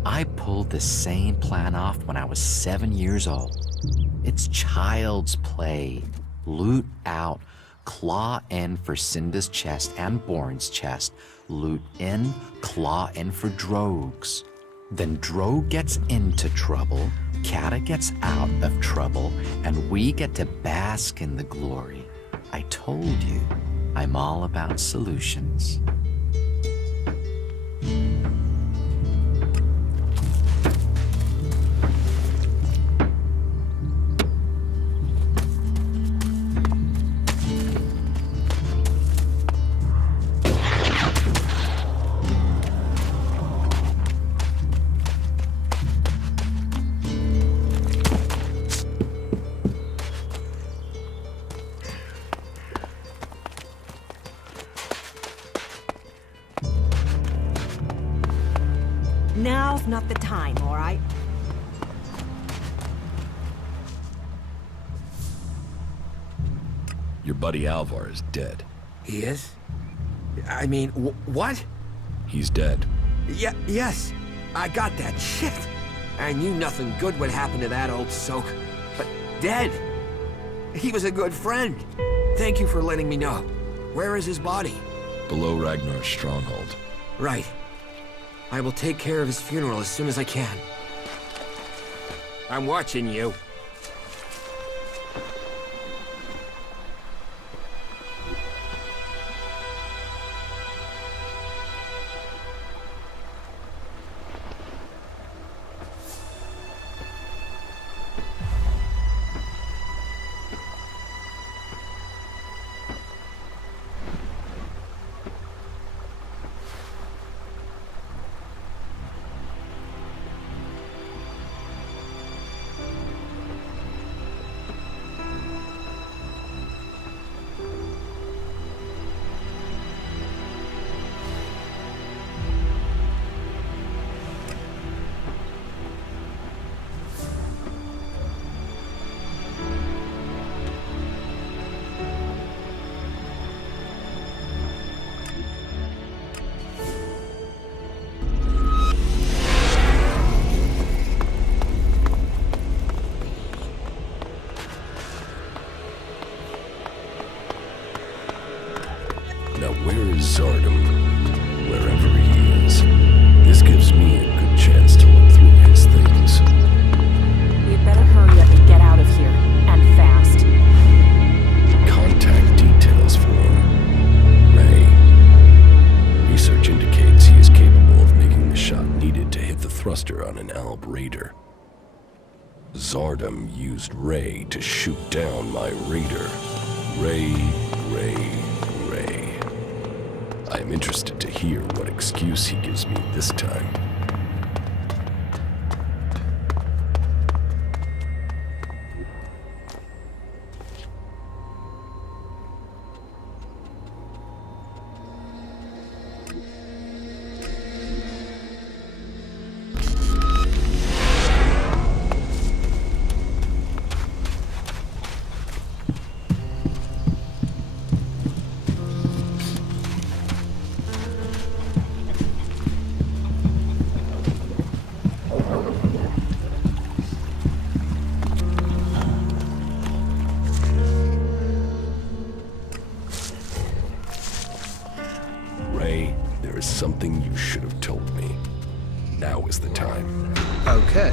I pulled the same plan off when I was 7 years old. It's child's play. Loot out, claw in for Cinda's chest and Born's chest. Loot in, claw in for Droge's. Then Droge gets into trouble, Kata gets out of trouble, and we get to bask in the glory. I told you, I'm all about solutions. Now's not the time, all right? Your buddy Alvar is dead. He is? I mean, what? He's dead. Yes, I got that. Shit! I knew nothing good would happen to that old soak. But dead? He was a good friend. Thank you for letting me know. Where is his body? Below Ragnar's stronghold. Right. I will take care of his funeral as soon as I can. I'm watching you. Now where is Zardom? Wherever he is. This gives me a good chance to look through his things. We'd better hurry up and get out of here. And fast. Contact details for Ray. Research indicates he is capable of making the shot needed to hit the thruster on an Alb Raider. Zardom used Ray to shoot down my Raider. Ray. I am interested to hear what excuse he gives me this time. Ray, there is something you should have told me. Now is the time. Okay,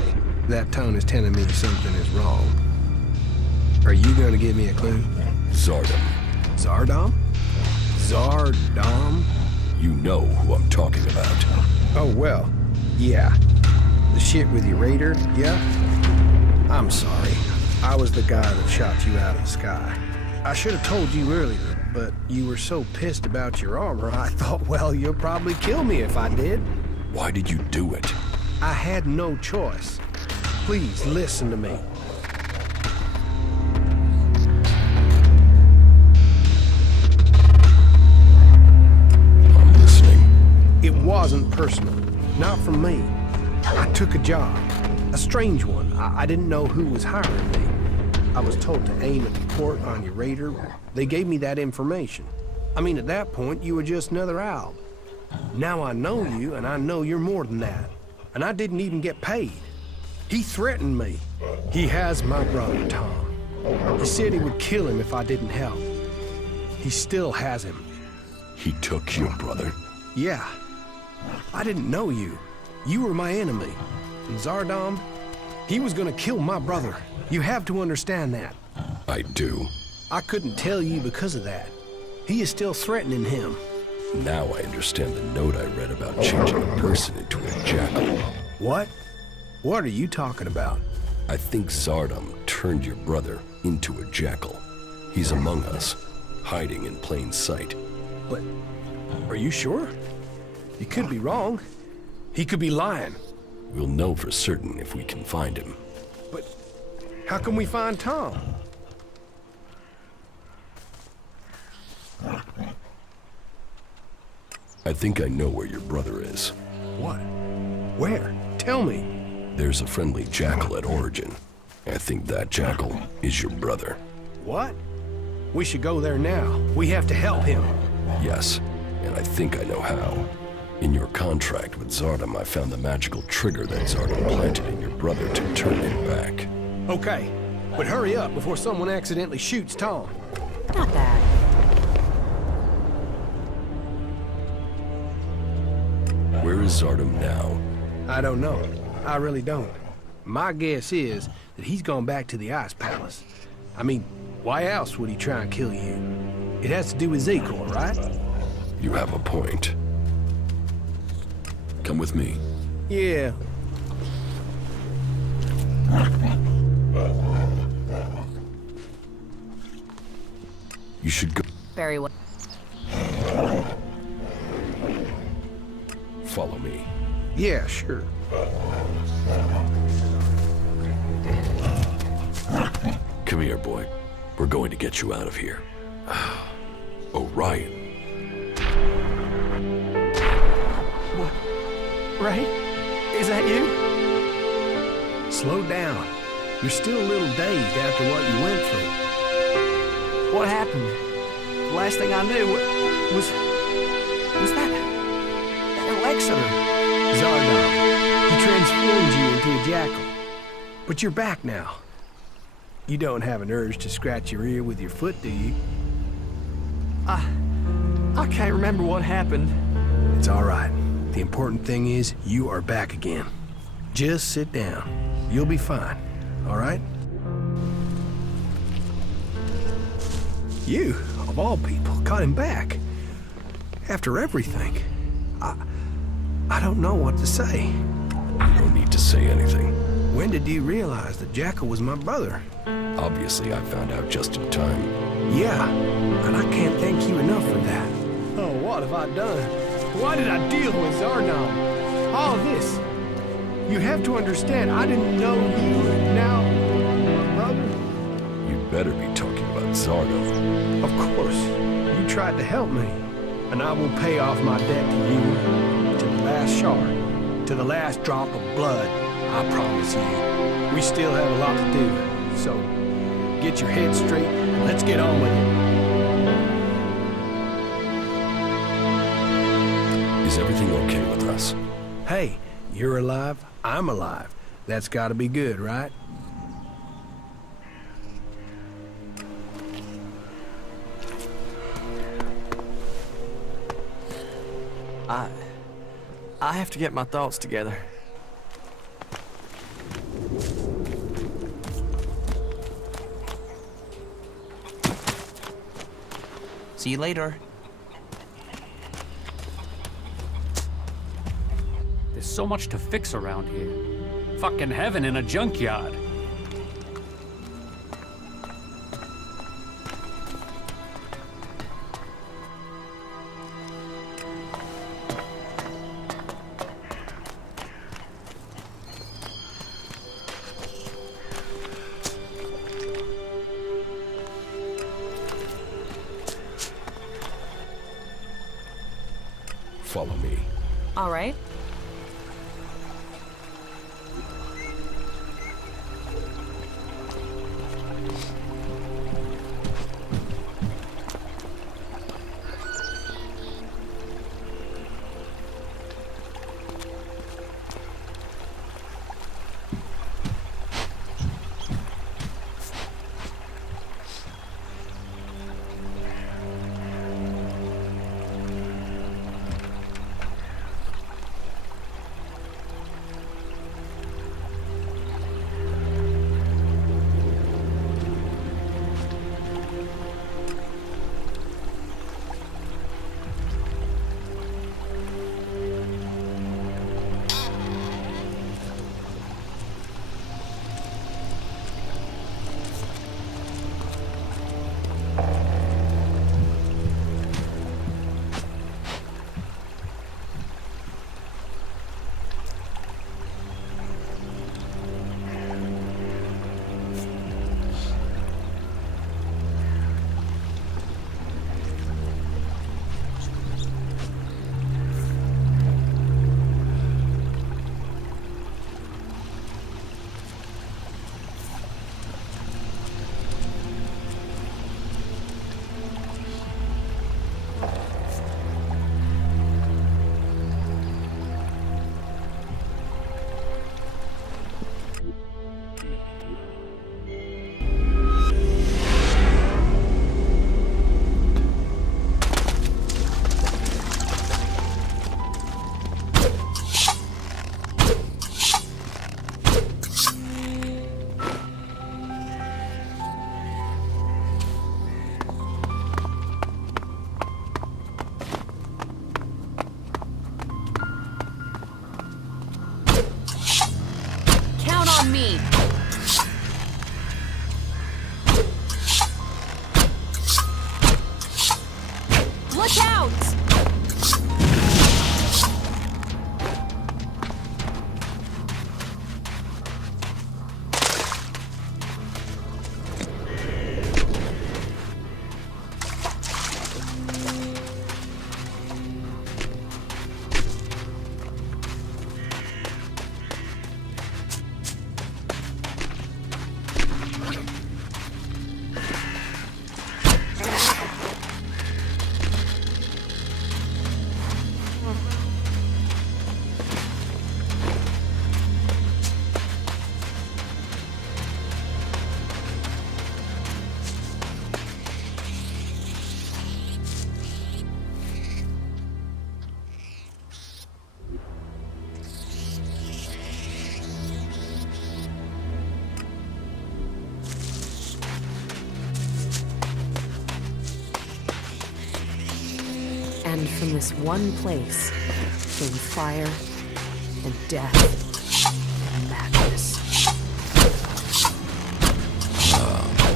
that tone is telling me something is wrong. Are you gonna give me a clue? Zardom. Zardom? Zardom? You know who I'm talking about. Oh, well, yeah. The shit with your raider, yeah? I'm sorry. I was the guy that shot you out of the sky. I should have told you earlier, but you were so pissed about your armor, I thought, well, you'll probably kill me if I did. Why did you do it? I had no choice. Please, listen to me. I'm listening. It wasn't personal. Not from me. I took a job. A strange one. I didn't know who was hiring me. I was told to aim at the port on your raider. They gave me that information. I mean, at that point, you were just another owl. Now I know you, and I know you're more than that. And I didn't even get paid. He threatened me. He has my brother, Tom. He said he would kill him if I didn't help. He still has him. He took your brother? Yeah. I didn't know you. You were my enemy. And Zardom, he was gonna kill my brother. You have to understand that. I do. I couldn't tell you because of that. He is still threatening him. Now I understand the note I read about changing a person into a jackal. What? What are you talking about? I think Zardom turned your brother into a jackal. He's among us, hiding in plain sight. But are you sure? You could be wrong. He could be lying. We'll know for certain if we can find him. But how can we find Tom? I think I know where your brother is. What? Where? Tell me. There's a friendly jackal at Origin. I think that jackal is your brother. What? We should go there now. We have to help him. Yes, and I think I know how. In your contract with Zardom, I found the magical trigger that Zardom planted in your brother to turn him back. Okay, but hurry up before someone accidentally shoots Tom. Not bad. Where is Zardom now? I don't know. I really don't. My guess is that he's gone back to the Ice Palace. I mean, why else would he try and kill you? It has to do with Zekor, right? You have a point. Come with me. Yeah. You should go. Very well. Follow me. Yeah, sure. Come here, boy. We're going to get you out of here. Orion. What? Ray? Is that you? Slow down. You're still a little dazed after what you went through. What happened? The last thing I knew was that Elex. Zardom. He transformed you into a jackal. But you're back now. You don't have an urge to scratch your ear with your foot, do you? I can't remember what happened. It's all right. The important thing is you are back again. Just sit down. You'll be fine, all right? You, of all people, got him back. After everything. I don't know what to say. You don't need to say anything. When did you realize that Jackal was my brother? Obviously, I found out just in time. Yeah, and I can't thank you enough for that. Oh, what have I done? Why did I deal with Zardom? All this. You have to understand, I didn't know you, and now, my brother? You'd better be talking about Zardom. Of course. You tried to help me, and I will pay off my debt to you, to the last shard, to the last drop of blood, I promise you. We still have a lot to do, so get your head straight, and let's get on with it. Is everything okay with us? Hey, you're alive, I'm alive. That's gotta be good, right? I have to get my thoughts together. See you later. There's so much to fix around here. Fucking heaven in a junkyard. Follow me. All right. Me. Look out! And from this one place came fire and death and madness.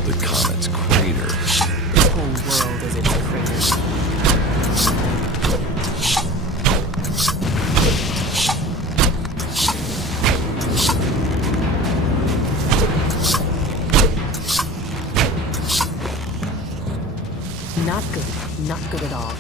The comet's crater. This whole world is its crater. Not good. Not good at all.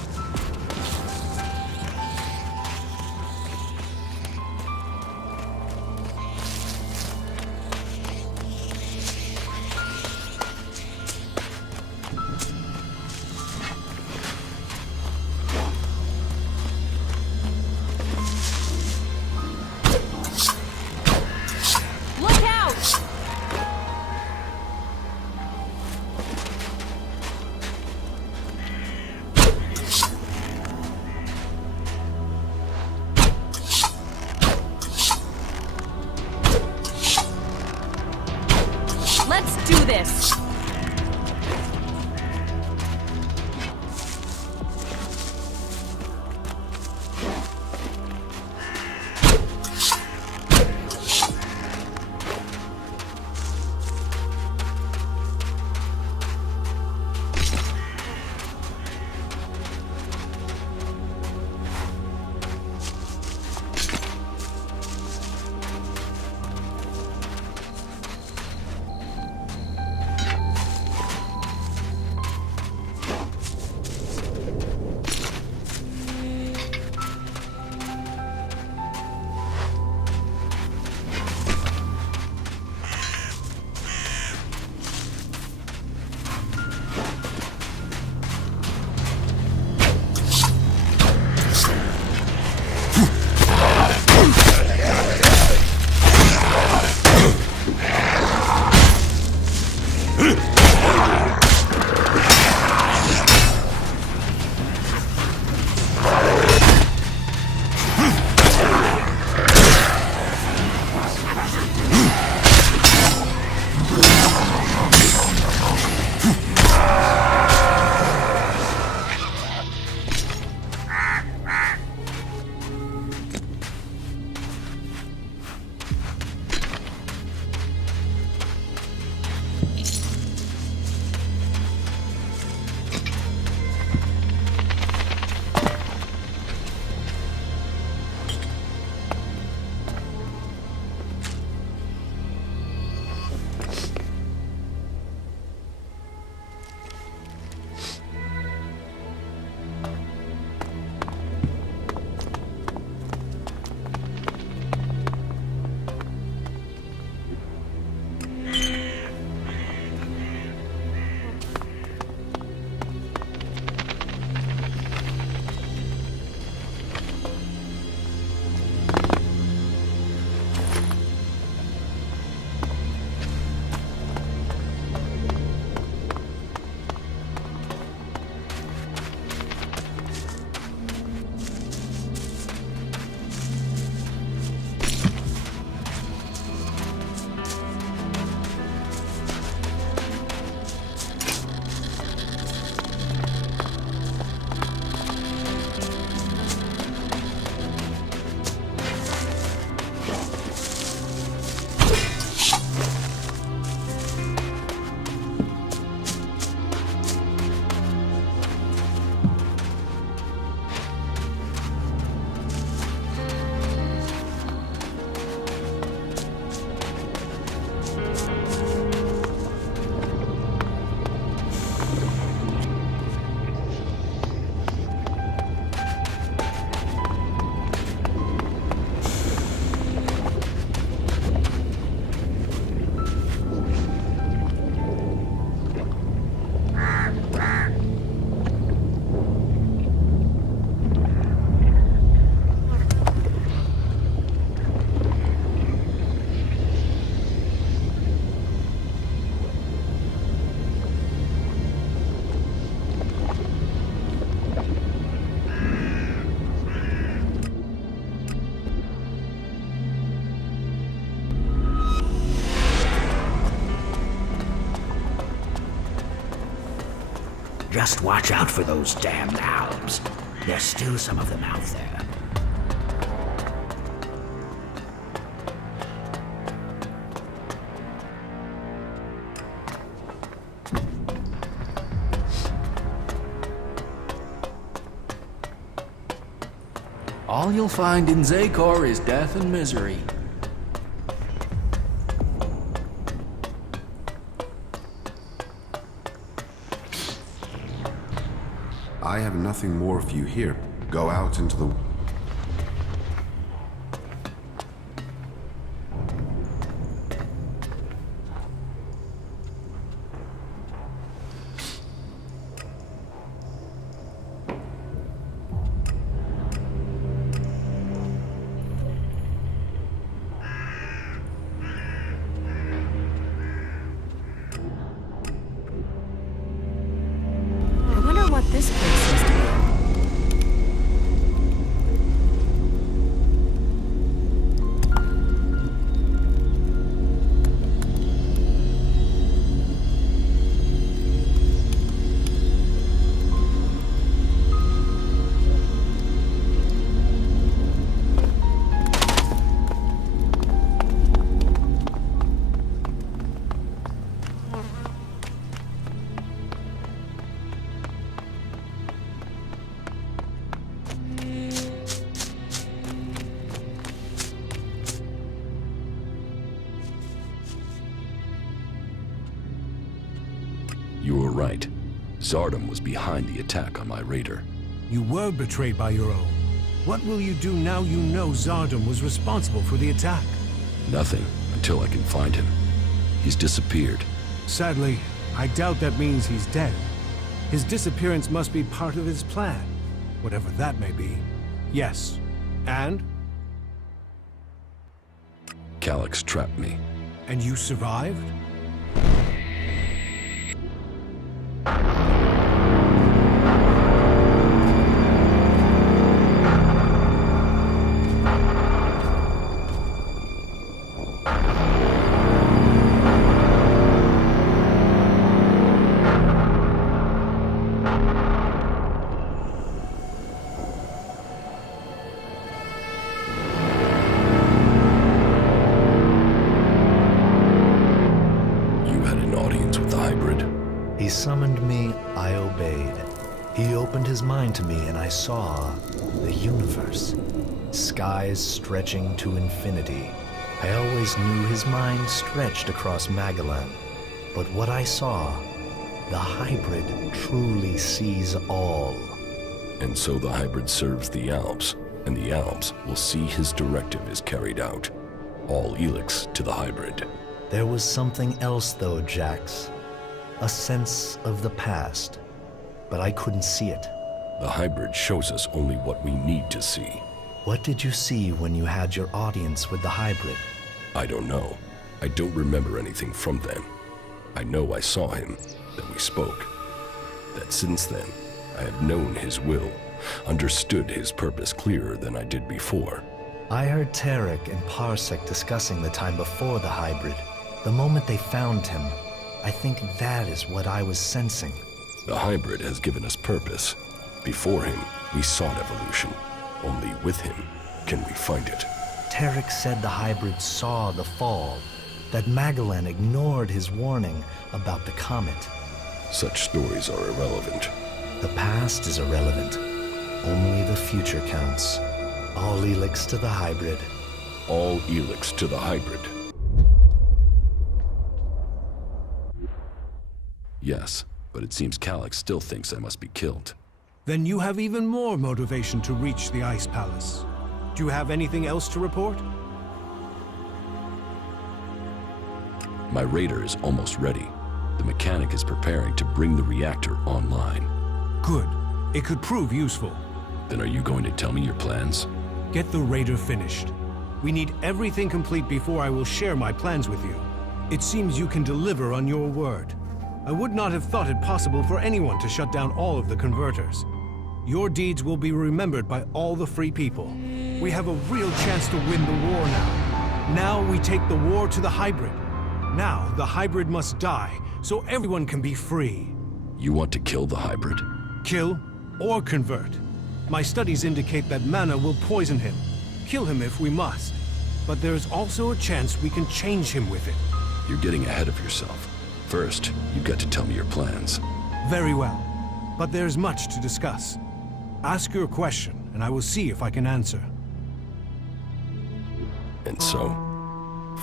this. Just watch out for those damned albs. There's still some of them out there. All you'll find in Zakor is death and misery. I have nothing more for you here. Go out into the... right. Zardom was behind the attack on my raider. You were betrayed by your own. What will you do now you know Zardom was responsible for the attack? Nothing, until I can find him. He's disappeared. Sadly, I doubt that means he's dead. His disappearance must be part of his plan, whatever that may be. Yes. And? Calyx trapped me. And you survived? He summoned me, I obeyed. He opened his mind to me and I saw the universe. Skies stretching to infinity. I always knew his mind stretched across Magalan. But what I saw, the hybrid truly sees all. And so the hybrid serves the Alps, and the Alps will see his directive is carried out. All Elex to the hybrid. There was something else though, Jax. A sense of the past, but I couldn't see it. The hybrid shows us only what we need to see. What did you see when you had your audience with the hybrid? I don't know. I don't remember anything from then. I know I saw him, that we spoke. That since then, I have known his will, understood his purpose clearer than I did before. I heard Tarek and Parsec discussing the time before the hybrid. The moment they found him, I think that is what I was sensing. The hybrid has given us purpose. Before him, we sought evolution. Only with him can we find it. Tarek said the hybrid saw the fall, that Magalan ignored his warning about the comet. Such stories are irrelevant. The past is irrelevant. Only the future counts. All Elex to the hybrid. All Elex to the hybrid. Yes, but it seems Calyx still thinks I must be killed. Then you have even more motivation to reach the Ice Palace. Do you have anything else to report? My raider is almost ready. The mechanic is preparing to bring the reactor online. Good. It could prove useful. Then are you going to tell me your plans? Get the raider finished. We need everything complete before I will share my plans with you. It seems you can deliver on your word. I would not have thought it possible for anyone to shut down all of the converters. Your deeds will be remembered by all the free people. We have a real chance to win the war now. Now we take the war to the hybrid. Now the hybrid must die, so everyone can be free. You want to kill the hybrid? Kill or convert. My studies indicate that mana will poison him. Kill him if we must. But there's also a chance we can change him with it. You're getting ahead of yourself. First, you've got to tell me your plans. Very well. But there's much to discuss. Ask your question, and I will see if I can answer. And so,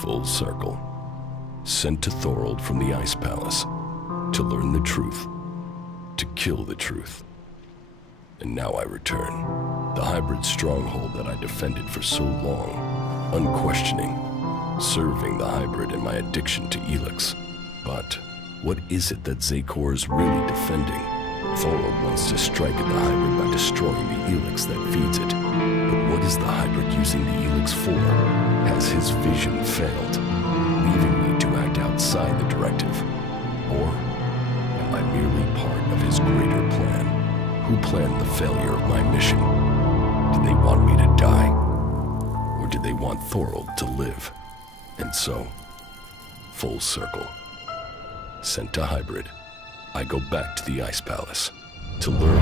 full circle. Sent to Thorold from the Ice Palace to learn the truth, to kill the truth. And now I return. The hybrid stronghold that I defended for so long, unquestioning, serving the hybrid in my addiction to Elex. But what is it that Zakor is really defending? Thorold wants to strike at the hybrid by destroying the Elex that feeds it. But what is the hybrid using the Elex for? Has his vision failed, leaving me to act outside the directive? Or am I merely part of his greater plan? Who planned the failure of my mission? Did they want me to die? Or did they want Thorold to live? And so, full circle. Sent to hybrid, I go back to the Ice Palace to learn